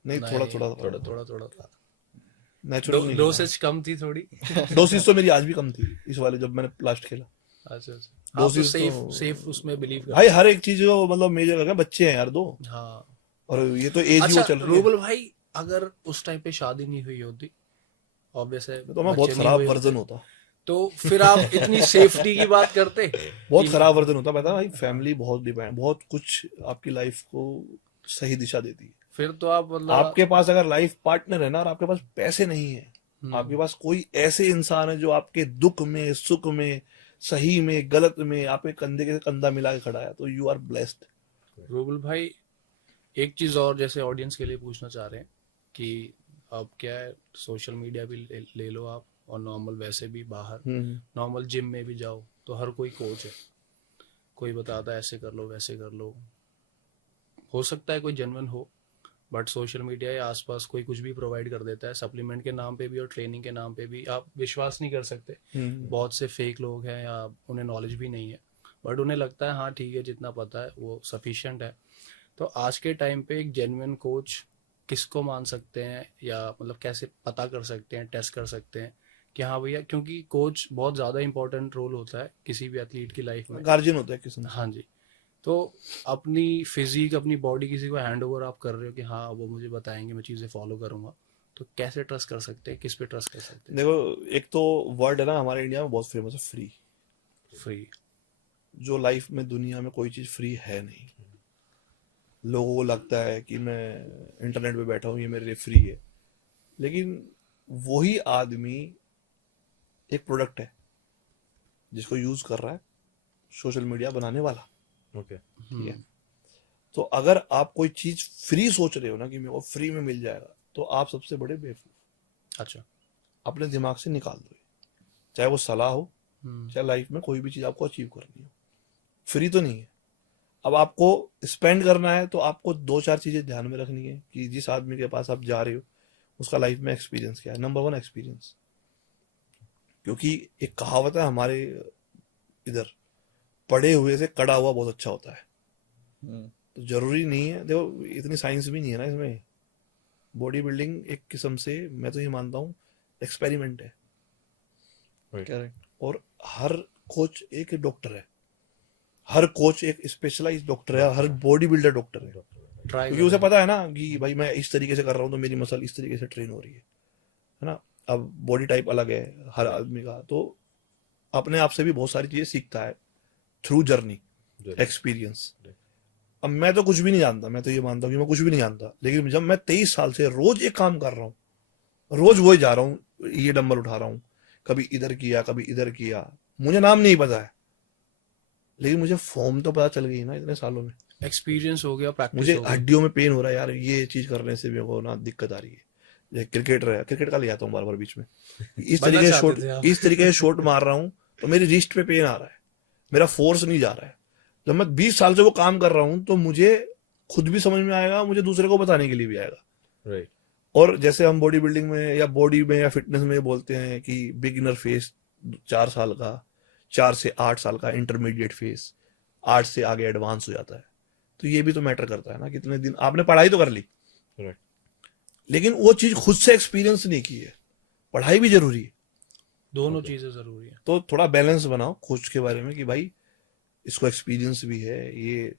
नहीं, थोड़ा थोड़ा थोड़ा थोड़ा था। नेचुरल नहीं। डोसेज कम थी थोड़ी। डोसेज तो मेरी आज भी कम थी इस वाले, जब मैंने लास्ट खेला। अच्छा अच्छा। हाँ, तो Doses सेफ तो- सेफ उसमें बिलीव कर। भाई हर एक चीज को मतलब मेजर करके, बच्चे हैं यार 2, हाँ। और ये तो एज ही अच्छा वो चल रही है। रूबल भाई, अगर उस टाइम पे शादी नहीं हुई होती, ऑब्वियस है तो मैं बच्चे बहुत नहीं खराब हुए वर्जन होते, होता। तो फिर आप इतनी सेफ्टी की बात करते। बहुत खराब वर्जन होता। पता है भाई, फैमिली बहुत डिपेंड, बहुत कुछ आपकी लाइफ को सही दिशा देती है। फिर तो आप मतलब आपके पास अगर लाइफ पार्टनर है ना, और आपके पास पैसे नहीं है, आपके पास कोई ऐसे इंसान है जो आपके दुख में, सुख में, सही में, गलत में आपके कंधे के कंधा मिला के खड़ा है, तो यू आर ब्लेस्ड। रूबल भाई, एक चीज और जैसे ऑडियंस के लिए पूछना चाह रहे हैं कि अब क्या है, सोशल मीडिया भी ले लो आप, और नॉर्मल वैसे भी बाहर नॉर्मल जिम में भी जाओ तो हर कोई कोच है, कोई बताता है ऐसे कर लो वैसे कर लो। हो सकता है कोई जेन्युइन हो, बट सोशल मीडिया या आसपास कोई कुछ भी प्रोवाइड कर देता है सप्लीमेंट के नाम पे भी और ट्रेनिंग के नाम पे भी। आप विश्वास नहीं कर सकते, बहुत से फेक लोग हैं या उन्हें नॉलेज भी नहीं है, बट उन्हें लगता है हाँ ठीक है जितना पता है वो सफिशिएंट है। तो आज के टाइम पे एक जेन्युइन कोच किसको मान सकते हैं, या मतलब कैसे पता कर सकते हैं, टेस्ट कर सकते हैं कि हाँ भैया, क्योंकि कोच बहुत ज़्यादा इंपॉर्टेंट रोल होता है किसी भी एथलीट की लाइफ में। गार्जियन होता है किसी। हाँ जी। तो अपनी फिजिक, अपनी बॉडी किसी को हैंड ओवर आप कर रहे हो कि हाँ वो मुझे बताएंगे, मैं चीज़ें फॉलो करूंगा, तो कैसे ट्रस्ट कर सकते हैं, किस पे ट्रस्ट कर सकते हैं? देखो, एक तो वर्ड है ना हमारे इंडिया में बहुत फेमस है, फ्री। फ्री। जो लाइफ में दुनिया में कोई चीज फ्री है नहीं। लोगों को लगता है कि मैं इंटरनेट पे बैठा हूँ, ये मेरे लिए फ्री है, लेकिन वही आदमी एक प्रोडक्ट है जिसको यूज कर रहा है सोशल मीडिया बनाने वाला। ओके ठीक है, तो अगर आप कोई चीज फ्री सोच रहे हो ना कि मेरे को फ्री में मिल जाएगा, तो आप सबसे बड़े बेवकूफ। अच्छा। अपने दिमाग से निकाल दो, चाहे वो सलाह हो, चाहे लाइफ में कोई भी चीज आपको अचीव करनी हो, फ्री तो नहीं है। अब आपको स्पेंड करना है तो आपको 2-4 चीजें ध्यान में रखनी है कि जिस आदमी के पास आप जा रहे हो उसका लाइफ में एक्सपीरियंस क्या है। नंबर 1 एक्सपीरियंस, क्योंकि एक कहावत है हमारे इधर, पढ़े हुए से कड़ा हुआ बहुत अच्छा होता है। तो जरूरी नहीं है, देखो इतनी साइंस भी नहीं है ना इसमें। बॉडी बिल्डिंग एक किस्म से मैं तो ये मानता हूँ एक्सपेरिमेंट है। करेक्ट। और हर कोच एक डॉक्टर है, हर कोच एक स्पेशलाइज्ड डॉक्टर है, हर बॉडी बिल्डर डॉक्टर है, ट्राई क्योंकि उसे पता है ना कि भाई मैं इस तरीके से कर रहा हूँ तो मेरी मसल इस तरीके से ट्रेन हो रही है ना। अब बॉडी टाइप अलग है हर आदमी का, तो अपने आप से भी बहुत सारी चीजें सीखता है थ्रू जर्नी, एक्सपीरियंस। अब मैं तो कुछ भी नहीं जानता, मैं तो ये मानता हूँ कि मैं कुछ भी नहीं जानता, लेकिन जब मैं 23 साल से रोज एक काम कर रहा हूँ, रोज वही जा रहा हूँ, ये डंबल उठा रहा हूँ, कभी इधर किया कभी इधर किया, मुझे नाम नहीं पता है लेकिन मुझे फॉर्म तो पता चल गई ना इतने सालों में। एक्सपीरियंस हो गया, प्रैक्टिस मुझे हो गई। हड्डियों में पेन हो रहा है यार, ये चीज करने से मेरे को ना दिक्कत आ रही है। क्रिकेटर है, क्रिकेट का ले जाता हूँ बार बार बीच में, इस बनना तरीके से चाहते शॉट, थे आप। इस तरीके से शॉट मार रहा हूँ तो मेरी रिस्ट पे पेन आ रहा है, मेरा फोर्स नहीं जा रहा है। जब मैं 20 साल से वो काम कर रहा हूँ तो मुझे खुद भी समझ में आएगा, मुझे दूसरे को बताने के लिए भी आएगा। राइट। और जैसे हम बॉडी बिल्डिंग में या बॉडी में या फिटनेस में बोलते हैं कि बिगिनर फेस 4 साल का, 4 से 8 साल का इंटरमीडिएट फेज, 8 से आगे एडवांस हो जाता है। तो ये भी तो मैटर करता है ना, कितने दिन आपने पढ़ाई तो कर ली, Correct. लेकिन वो चीज खुद से एक्सपीरियंस नहीं की है। पढ़ाई भी जरूरी है, दोनों चीजें जरूरी है। तो थोड़ा बैलेंस बनाओ खुद के बारे में कि भाई इसको एक्सपीरियंस भी है, ये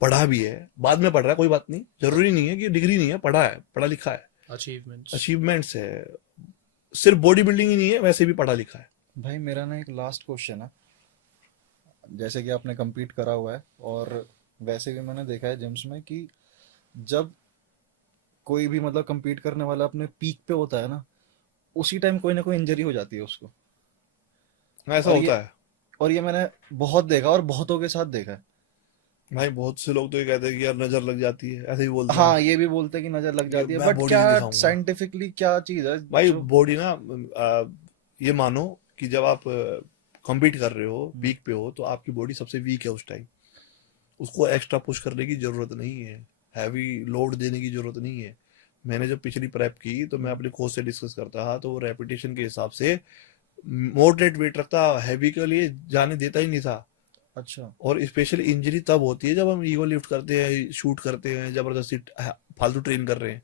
पढ़ा भी है, बाद में पढ़ रहा है कोई बात नहीं, जरूरी नहीं है कि डिग्री नहीं है, पढ़ा है, पढ़ा लिखा है, अचीवमेंट्स। अचीवमेंट्स है, सिर्फ बॉडी बिल्डिंग ही नहीं है, वैसे भी पढ़ा लिखा है। भाई मेरा ना एक लास्ट क्वेश्चन है, जैसे कि आपने compete करा हुआ है और वैसे भी मैंने देखा है जिम्स में कि जब कोई भी मतलब compete करने वाला अपने पीक पे होता है ना, उसी टाइम कोई ना कोई इंजरी हो जाती है उसको। ऐसा और होता ये है और ये मैंने बहुत देखा और बहुतों के साथ देखा है। भाई। बहुत से लोग तो ये कहते हैं कि यार नजर लग जाती है, ऐसे ही बोलते हैं। हाँ, ये भी बोलते हैं कि नजर लग जाती है, मैं बट body क्या नहीं दिखाऊंगा। साइंटिफिकली क्या चीज है भाई जो बॉडी ना, ये मानो कि जब आप compete कर रहे हो, वीक पे हो, तो आपकी बॉडी सबसे वीक है उस टाइम, उसको एक्स्ट्रा पुश करने की जरूरत नहीं है, हैवी लोड देने की जरूरत नहीं है। मैंने जब पिछली प्रेप की तो मैं अपने कोच से डिस्कस करता था, तो वो रेपिटेशन के हिसाब से मॉडरेट वेट रखता, हैवी के लिए जाने देता ही नहीं था। अच्छा और स्पेशल इंजरी तब होती है जब हम ईगो लिफ्ट करते हैं, शूट करते हैं, जबरदस्ती फालतू ट्रेन कर रहे हैं,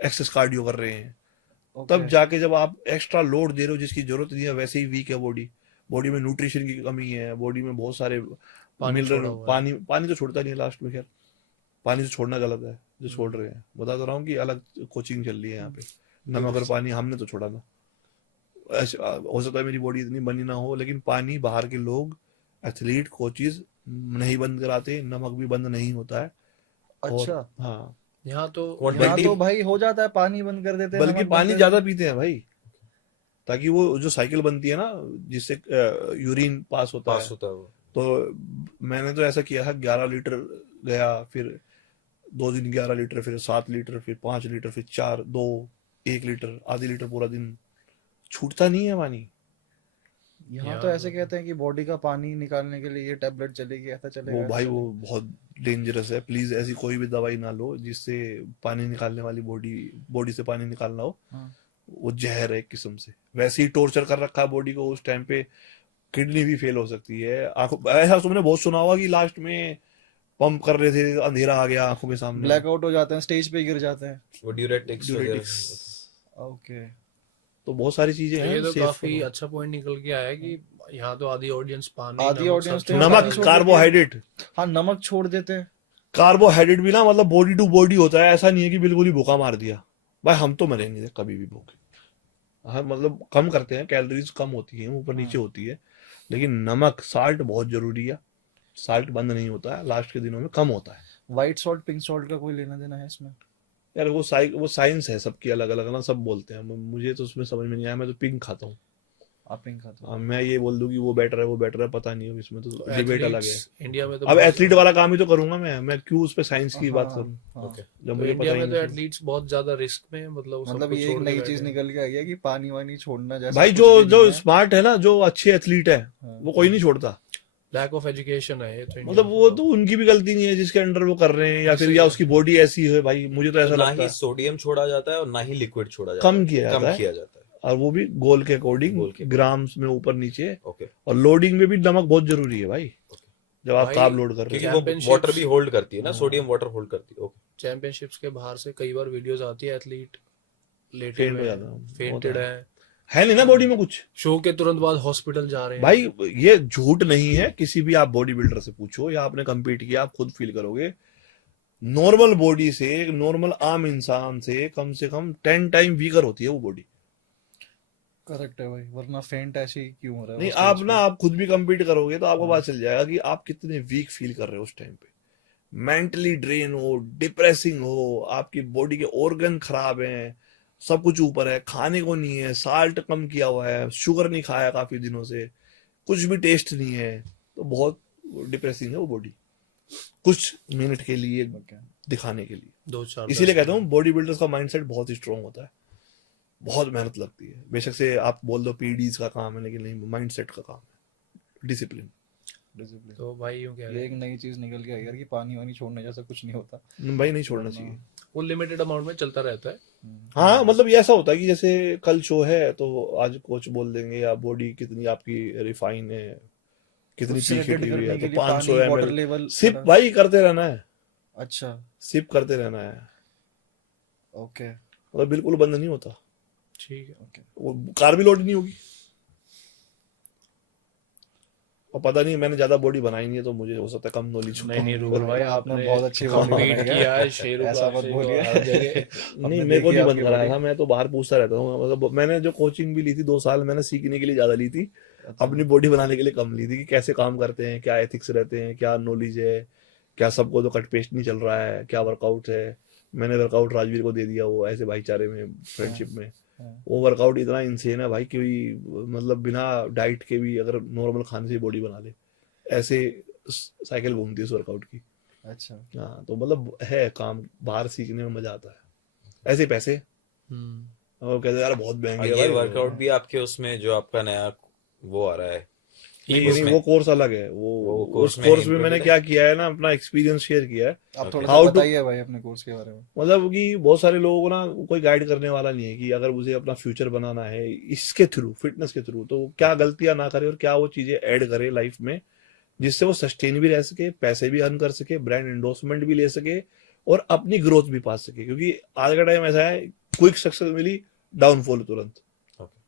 एक्सेस कार्डियो कर रहे हैं, तब ओके जाके जब आप एक्स्ट्रा लोड दे रहे हो जिसकी जरूरत नहीं है, वैसे ही वीक है बॉडी, बॉडी में न्यूट्रिशन की कमी है, बॉडी में बहुत सारे पानी छोड़ा मिनरल, हुआ है। पानी तो छोड़ता नहीं है लास्ट में। खैर पानी तो छोड़ना गलत है, जो छोड़ रहे हैं, बता तो रहा हूँ कि अलग कोचिंग चल रही है यहाँ पे। नमक और पानी हमने तो छोड़ा ना, हो सकता है मेरी बॉडी इतनी बनी ना हो, लेकिन पानी बाहर के लोग, एथलीट, कोचिज नहीं बंद कराते, नमक भी बंद नहीं होता है। और अच्छा, हाँ, यहाँ तो यहाँ क्वांटिटी तो भाई हो जाता है, पानी बंद कर देते हैं, बल्कि नमक बंद पानी कर ज्यादा देते पीते हैं भाई, ताकि वो जो साइकिल बनती है ना जिससे यूरिन पास होता पास है। होता है वो। तो मैंने तो ऐसा किया है, 11 लीटर गया, फिर 2 दिन 11 लीटर, फिर 7 लीटर, फिर 5 लीटर, फिर 4, 2, 1 लीटर, आधी लीटर पूरा दिन, छूटता नहीं है पानी। हैं। यहाँ यहाँ तो ऐसे तो कहते हैं कि बॉडी का पानी निकालने के लिए ये टैबलेट चलेगी, ऐसा वो चलेगा, ऐसा भाई वो चलेगा। बहुत डेंजरस है, प्लीज ऐसी कोई भी दवाई ना लो जिससे पानी निकालने वाली, बॉडी से पानी निकालना हो। हाँ, वो जहर है एक किस्म से, वैसे ही टॉर्चर कर रखा है बॉडी को उस टाइम पे, किडनी भी फेल हो सकती है, आंखों, ऐसा तुमने बहुत सुना होगा कि लास्ट में पंप कर रहे थे, अंधेरा आ गया आंखों के सामने, ब्लैकआउट हो जाते हैं, स्टेज पे गिर जाते हैं। वो ड्यूरेटिक्स वगैरह। ड्यूरेटिक्स। ओके, तो बहुत सारी चीजें ये हैं, तो सेफ काफी करो। अच्छा पॉइंट निकल के आया है कि यहाँ तो आधी ऑडियंस पानी आधी नमक audience सब तो छोड़ यहाँ नमक, पानी देती छोड़ है। देती है। कार्बोहाइड्रेट, हाँ नमक छोड़ देते हैं। कार्बोहाइड्रेट भी ना, मतलब बॉडी टू बॉडी होता है, ऐसा नहीं है कि बिल्कुल ही भूखा मार दिया। भाई हम तो मरे नहीं थे कभी भी भूखे, हाँ मतलब कम करते हैं, कैलोरीज कम होती है, ऊपर नीचे होती है, लेकिन नमक, साल्ट बहुत जरूरी है, साल्ट बंद नहीं होता है, लास्ट के दिनों में कम होता है। व्हाइट सॉल्ट पिंक सॉल्ट का कोई लेना देना है इसमें? यार वो साइंस है सबकी अलग अलग ना, सब बोलते हैं, मुझे तो उसमें समझ में नहीं आया, मैं तो पिंक खाता हूँ। आप पिंक खाते हो? अब मैं ये बोल दूं कि वो बेटर है, पता नहीं हो, इसमें तो डिबेट अलग है। एथलीट्स इंडिया में तो अब बहुत एथलीट वाला काम ही तो करूंगा मैं क्यों उस पे साइंस की बात हाँ, करूं हाँ। ओके। जब तो मुझे इंडिया पता ही में तो नहीं। एथलीट्स बहुत ज्यादा रिस्क में, मतलब वो सब मतलब कुछ ये एक छोड़ के नई बैठे चीज हैं। निकल के आई है कि पानी वानी छोड़ना जैसा भाई कुछ जो भी जो नहीं है। स्मार्ट है ना, जो अच्छे एथलीट है, हाँ। वो कोई नहीं छोड़ता। लैक ऑफ एजुकेशन है ये तो इंडिया मतलब में वो तो उनकी भी गलती नहीं है जिसके अंडर वो कर रहे हैं, या फिर जैसे- या उसकी बॉडी ऐसी है, भाई मुझे तो तो ऐसा ना लगता ही है। सोडियम छोड़ा जाता है और ना ही लिक्विड छोड़ा जाता कम है, किया कम जाता है, किया जाता है। और वो भी गोल के अकॉर्डिंग, गोल के ग्राम्स में ऊपर नीचे। ओके। और लोडिंग में भी नमक बहुत जरूरी है भाई, जब आप भाई, कार्ब लोड कर रहे क्योंकि हो। वो Championships- वाटर भी होल्ड करती है ना, सोडियम वाटर होल्ड करती है। ओके। चैंपियनशिप्स के बाहर से कई बार वीडियोस आती है, एथलीट लेटे Faint हुए हो हैं, जाता है, फेंटेड होता है, नहीं ना बॉडी में कुछ। शो के तुरंत बाद हॉस्पिटल जा रहे हैं। भाई ये झूठ नहीं है, किसी भी आप बॉडी बिल्डर से पूछो या आपने कम्पीट किया, आप खुद फील करोगे, नॉर्मल बॉडी से, नॉर्मल आम इंसान से कम 10 टाइम वीकर होती है वो बॉडी। करेक्ट है भाई, वरना फेंट ऐसे ही क्यों हो रहा है नहीं उस आप stage ना, पे? आप खुद भी कम्पीट करोगे तो आपको पता चल जाएगा कि आप कितने वीक फील कर रहे हो उस टाइम पे, मेंटली ड्रेन हो, डिप्रेसिंग हो, आपकी बॉडी के ऑर्गन खराब हैं, सब कुछ ऊपर है, खाने को नहीं है, साल्ट कम किया हुआ है, शुगर नहीं खाया काफी दिनों से, कुछ भी टेस्ट नहीं है, तो बहुत डिप्रेसिंग है वो बॉडी, कुछ मिनट के लिए Okay. दिखाने के लिए। 2-4 इसीलिए कहता हूँ बॉडी बिल्डर्स का माइंडसेट बहुत ही स्ट्रांग होता है, बहुत मेहनत लगती है। बेशक से आप बोल दो पीडीज का काम है, लेकिन नहीं, माइंडसेट का काम है, डिसिप्लिन। Discipline। तो भाई यूं कह ये रहे एक नई चीज निकल के आई यार कि पानी वानी छोड़ने जैसा कुछ नहीं होता। भाई नहीं छोड़ना चाहिए। वो लिमिटेड अमाउंट में चलता रहता है। हाँ मतलब ये ऐसा होता है कि जैसे कल शो है तो आज कोच बोल देंगे या बॉडी कितनी आपकी रिफाइन है, कितनी उससे पीक हिट related हुई है, करने के तो लिए 500 पानी, water ml level सिप वगैरह। भाई करते रहना है, अच्छा, सिप करते रहना है, ओके मतलब बिल्कुल बंद नहीं होता। ठीक है। ओके। वो कार भी लोड नहीं होगी। और पता नहीं मैंने ज्यादा बॉडी बनाई नहीं है तो मुझे हो सकता है कम नॉलेज हो। नहीं रूबल भाई, आपने आपने बहुत अच्छी body compete बनाई है। किया है शेरू ऐसा का मत से बोलिए। हर जगह। नहीं हमने मेरे को देखी नहीं आपकी बंद कराया body। था, मैं तो बाहर पूछता रहता हूँ। मतलब मैंने जो कोचिंग भी ली थी 2 साल मैंने सीखने के लिए ज्यादा ली थी, अच्छा। अपनी बॉडी बनाने के लिए कम ली थी कि कैसे काम करते हैं, क्या एथिक्स रहते हैं, क्या नॉलेज है, क्या सबको तो कट पेस्ट नहीं चल रहा है, क्या वर्कआउट है। मैंने वर्कआउट राजवीर को दे दिया, वो ऐसे भाईचारे में फ्रेंडशिप में। हाँ। वो वर्कआउट इतना इंसेन है भाई कि मतलब बिना डाइट के भी अगर नॉर्मल खाने से बॉडी बना ले, ऐसे साइकिल घूमती है उस वर्कआउट की। अच्छा, हाँ तो मतलब है काम, बाहर सीखने में मजा आता है। ऐसे पैसे और कहते हैं यार बहुत और महंगे है ये भाई। वर्कआउट भी आपके उसमें जो आपका नया वो आ रहा है नहीं उसमें वो कोर्स अलग है। वो वो कोर्स उस में कोर्स में included मैंने है? क्या किया है ना, अपना एक्सपीरियंस शेयर किया है। आप Okay. थोड़ा सा How to- बताइए भाई अपने कोर्स के बारे में। मतलब कि बहुत सारे लोगों को ना कोई गाइड करने वाला नहीं है कि अगर मुझे अपना फ्यूचर बनाना है इसके थ्रू, फिटनेस के थ्रू, तो क्या गलतियां ना करे और क्या वो चीजें ऐड करे लाइफ में जिससे वो सस्टेन भी रह सके, पैसे भी अर्न कर सके, ब्रांड एंडोर्समेंट भी ले सके और अपनी ग्रोथ भी पा सके। क्योंकि आज का टाइम ऐसा है, क्विक सक्सेस मिली, डाउनफॉल तुरंत। Okay.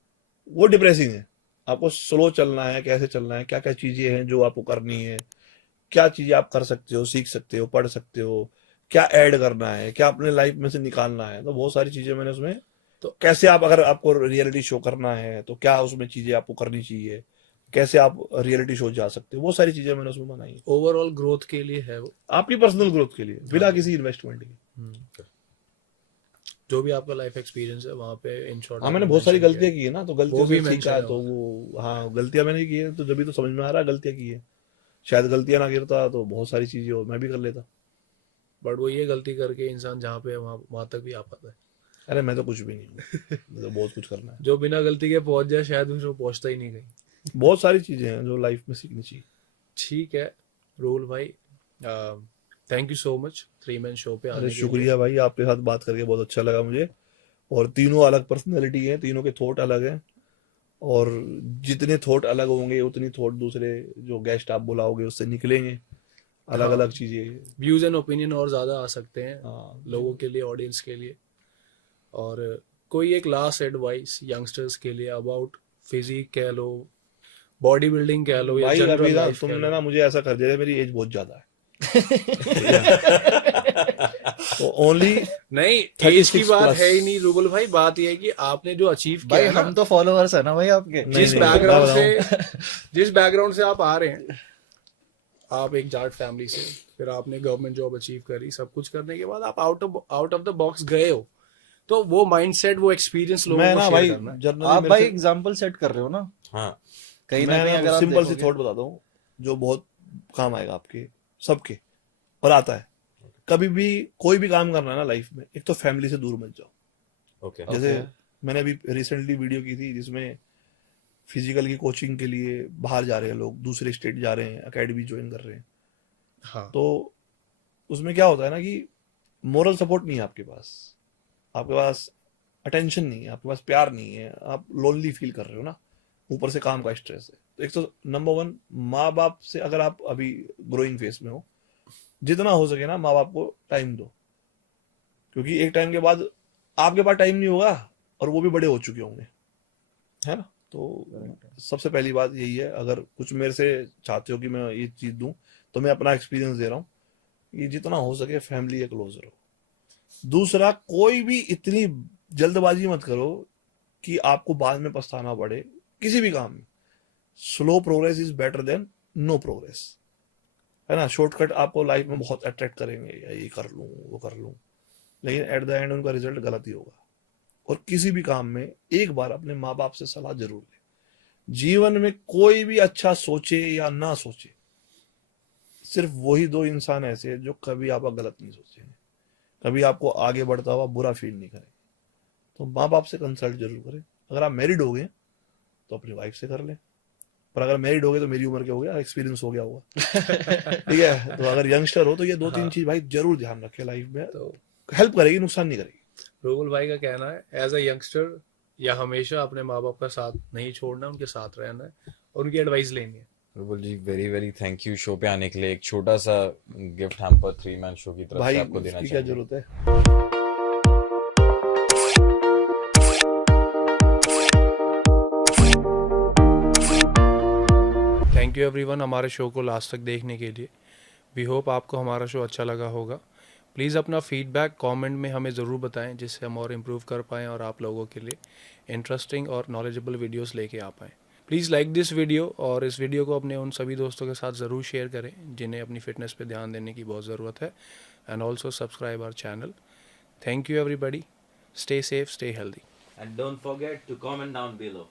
वो डिप्रेसिंग है। आपको स्लो चलना है, कैसे चलना है, क्या क्या चीजें हैं जो आपको करनी है, क्या चीजें आप कर सकते हो, सीख सकते हो, पढ़ सकते हो, क्या ऐड करना है, क्या अपने लाइफ में से निकालना है। तो बहुत सारी चीजें मैंने उसमें, तो कैसे आप अगर आपको रियलिटी शो करना है तो क्या उसमें चीजें आपको करनी चाहिए, कैसे आप रियलिटी शो जा सकते हो, वो सारी चीजें मैंने उसमें बनाई है ओवरऑल ग्रोथ के लिए है वो। आपकी पर्सनल ग्रोथ के लिए बिना किसी इन्वेस्टमेंट के। जो भी आपका लाइफ एक्सपीरियंस है वहाँ पे इन शॉर्ट हाँ मैंने बहुत सारी गलतियां की है ना, तो गलतियों वो भी से सीखा है। mention तो वो हाँ गलतियां मैंने की है, तो जब भी तो समझ में आ रहा है गलतियां की है। शायद गलतियां ना करता तो बहुत सारी चीजें और मैं भी कर लेता। बट वो ये गलती करके इंसान जहाँ पे है वहाँ तक भी आ पाता है। अरे मैं तो कुछ भी नहीं हूँ, मुझे बहुत कुछ करना है। जो बिना गलती के पहुंच जाए शायद फिर वो पहुंचता ही नहीं कहीं। बहुत सारी चीजें हैं जो लाइफ में सीखनी चाहिए। ठीक है रोल भाई, thank you so much 3 man show पे आने अरे के लिए। शुक्रिया भाई, आपके साथ बात करके बहुत अच्छा लगा मुझे। और तीनों अलग पर्सनैलिटी है, तीनों के थॉट अलग हैं, और जितने थॉट अलग होंगे उतनी थॉट दूसरे जो गेस्ट आप बुलाओगे उससे निकलेंगे अलग अलग चीजें। व्यूज एंड ओपिनियन और ज्यादा आ सकते हैं हाँ लोगों के लिए, ऑडियंस के लिए। और कोई एक लास्ट एडवाइस यंगस्टर्स के लिए अबाउट फिजिक कह लो, बॉडी बिल्डिंग कह लो या भाई अभी जनरल ना लाइफ कह तुमने लो। ना मुझे ऐसा कर दिया, मेरी एज बहुत ज्यादा है। तो ओनली नहीं एज 36 की बात plus। है ही नहीं रूबल भाई, बात यह है कि आपने जो अचीव किया भाई है ना, हम तो फॉलोअर्स है ना भाई आपके। नहीं, जिस नहीं, बैकग्राउंड बताओ। से जिस बैकग्राउंड से आप आ रहे हैं, आप एक जाट फैमिली से, फिर आपने गवर्नमेंट जॉब अचीव करी, सब कुछ करने के बाद आप आउट ऑफ द बॉक्स गए हो, तो वो माइंडसेट, वो एक्सपीरियंस लोगों मैं को ना शेयर भाई करना है। जनरली आप भाई एग्जाम्पल सेट कर रहे हो ना हाँ कहीं ना मैं कहीं, अगर ना आप सिंपल सी देखोगे। थॉट बताता हूँ जो बहुत काम आएगा आपके सबके, और आता है। कभी भी कोई भी काम करना है ना लाइफ में, एक तो फैमिली से दूर मत जाओ। ओके जैसे Okay. मैंने अभी रिसेंटली वीडियो की थी जिसमें फिजिकल की कोचिंग के लिए बाहर जा रहे हैं लोग, दूसरे स्टेट जा रहे हैं, एकेडमी ज्वाइन कर रहे हैं। हाँ तो उसमें क्या होता है ना कि मोरल सपोर्ट नहीं है आपके पास अटेंशन नहीं है, आपके पास प्यार नहीं है, आप लोनली फील कर रहे हो ना, ऊपर से काम का स्ट्रेस है। तो एक तो नंबर 1, माँ बाप से अगर आप अभी ग्रोइंग फेस में हो, जितना हो सके ना माँ बाप को टाइम दो, क्योंकि एक टाइम के बाद आपके पास टाइम नहीं होगा और वो भी बड़े हो चुके होंगे, है ना। तो सबसे पहली बात यही है, अगर कुछ मेरे से चाहते हो कि मैं ये चीज दूं तो मैं अपना एक्सपीरियंस दे रहा हूँ कि जितना हो सके फैमिली के क्लोज रहो। दूसरा, कोई भी इतनी जल्दबाजी मत करो कि आपको बाद में पछताना पड़े किसी भी काम में। Slow progress is better than no progress, है ना। शॉर्टकट आपको लाइफ में बहुत अट्रैक्ट करेंगे, या ये कर लूं वो कर लूं, लेकिन एट द एंड उनका रिजल्ट गलत ही होगा। और किसी भी काम में एक बार अपने माँ बाप से सलाह जरूर ले। जीवन में कोई भी अच्छा सोचे या ना सोचे, सिर्फ वही 2 इंसान ऐसे हैं जो कभी आपका गलत नहीं सोचेंगे, कभी आपको आगे बढ़ता हुआ बुरा फील नहीं करेंगे। तो माँ बाप से कंसल्ट जरूर करें। अगर आप मैरिड हो गए तो अपनी वाइफ से कर लें, पर अगर मैरिड हो गए तो मेरी उम्र के हो गया, एक्सपीरियंस हो गया होगा। ठीक है, तो अगर यंगस्टर हो तो ये 2-3 चीज भाई जरूर ध्यान रखें लाइफ में। तो हेल्प करेगी, नुकसान नहीं करेगी। रोगुल भाई का कहना है एज अ यंगस्टर या हमेशा अपने माँ बाप का साथ नहीं छोड़ना, उनके साथ रहना है और उनकी एडवाइस लेनी है। Rubul ji very very thank you show पे आने के लिए। एक छोटा सा गिफ्ट हैम्पर 3 मैन शो की तरफ भाई से आपको देना उसकी क्या चाहेंगे। जरूरत है? थैंक यू एवरीवन हमारे शो को लास्ट तक देखने के लिए। वी होप आपको हमारा शो अच्छा लगा होगा। प्लीज़ अपना फीडबैक कमेंट में हमें ज़रूर बताएं, जिससे हम और इम्प्रूव कर पाएँ और आप लोगों के लिए इंटरेस्टिंग और नॉलेजेबल वीडियोस लेके आ पाएँ। प्लीज़ लाइक दिस वीडियो और इस वीडियो को अपने उन सभी दोस्तों के साथ ज़रूर शेयर करें जिन्हें अपनी फ़िटनेस पे ध्यान देने की बहुत ज़रूरत है। And also subscribe our channel. Thank you everybody. Stay safe, stay healthy. And don't forget to comment down below.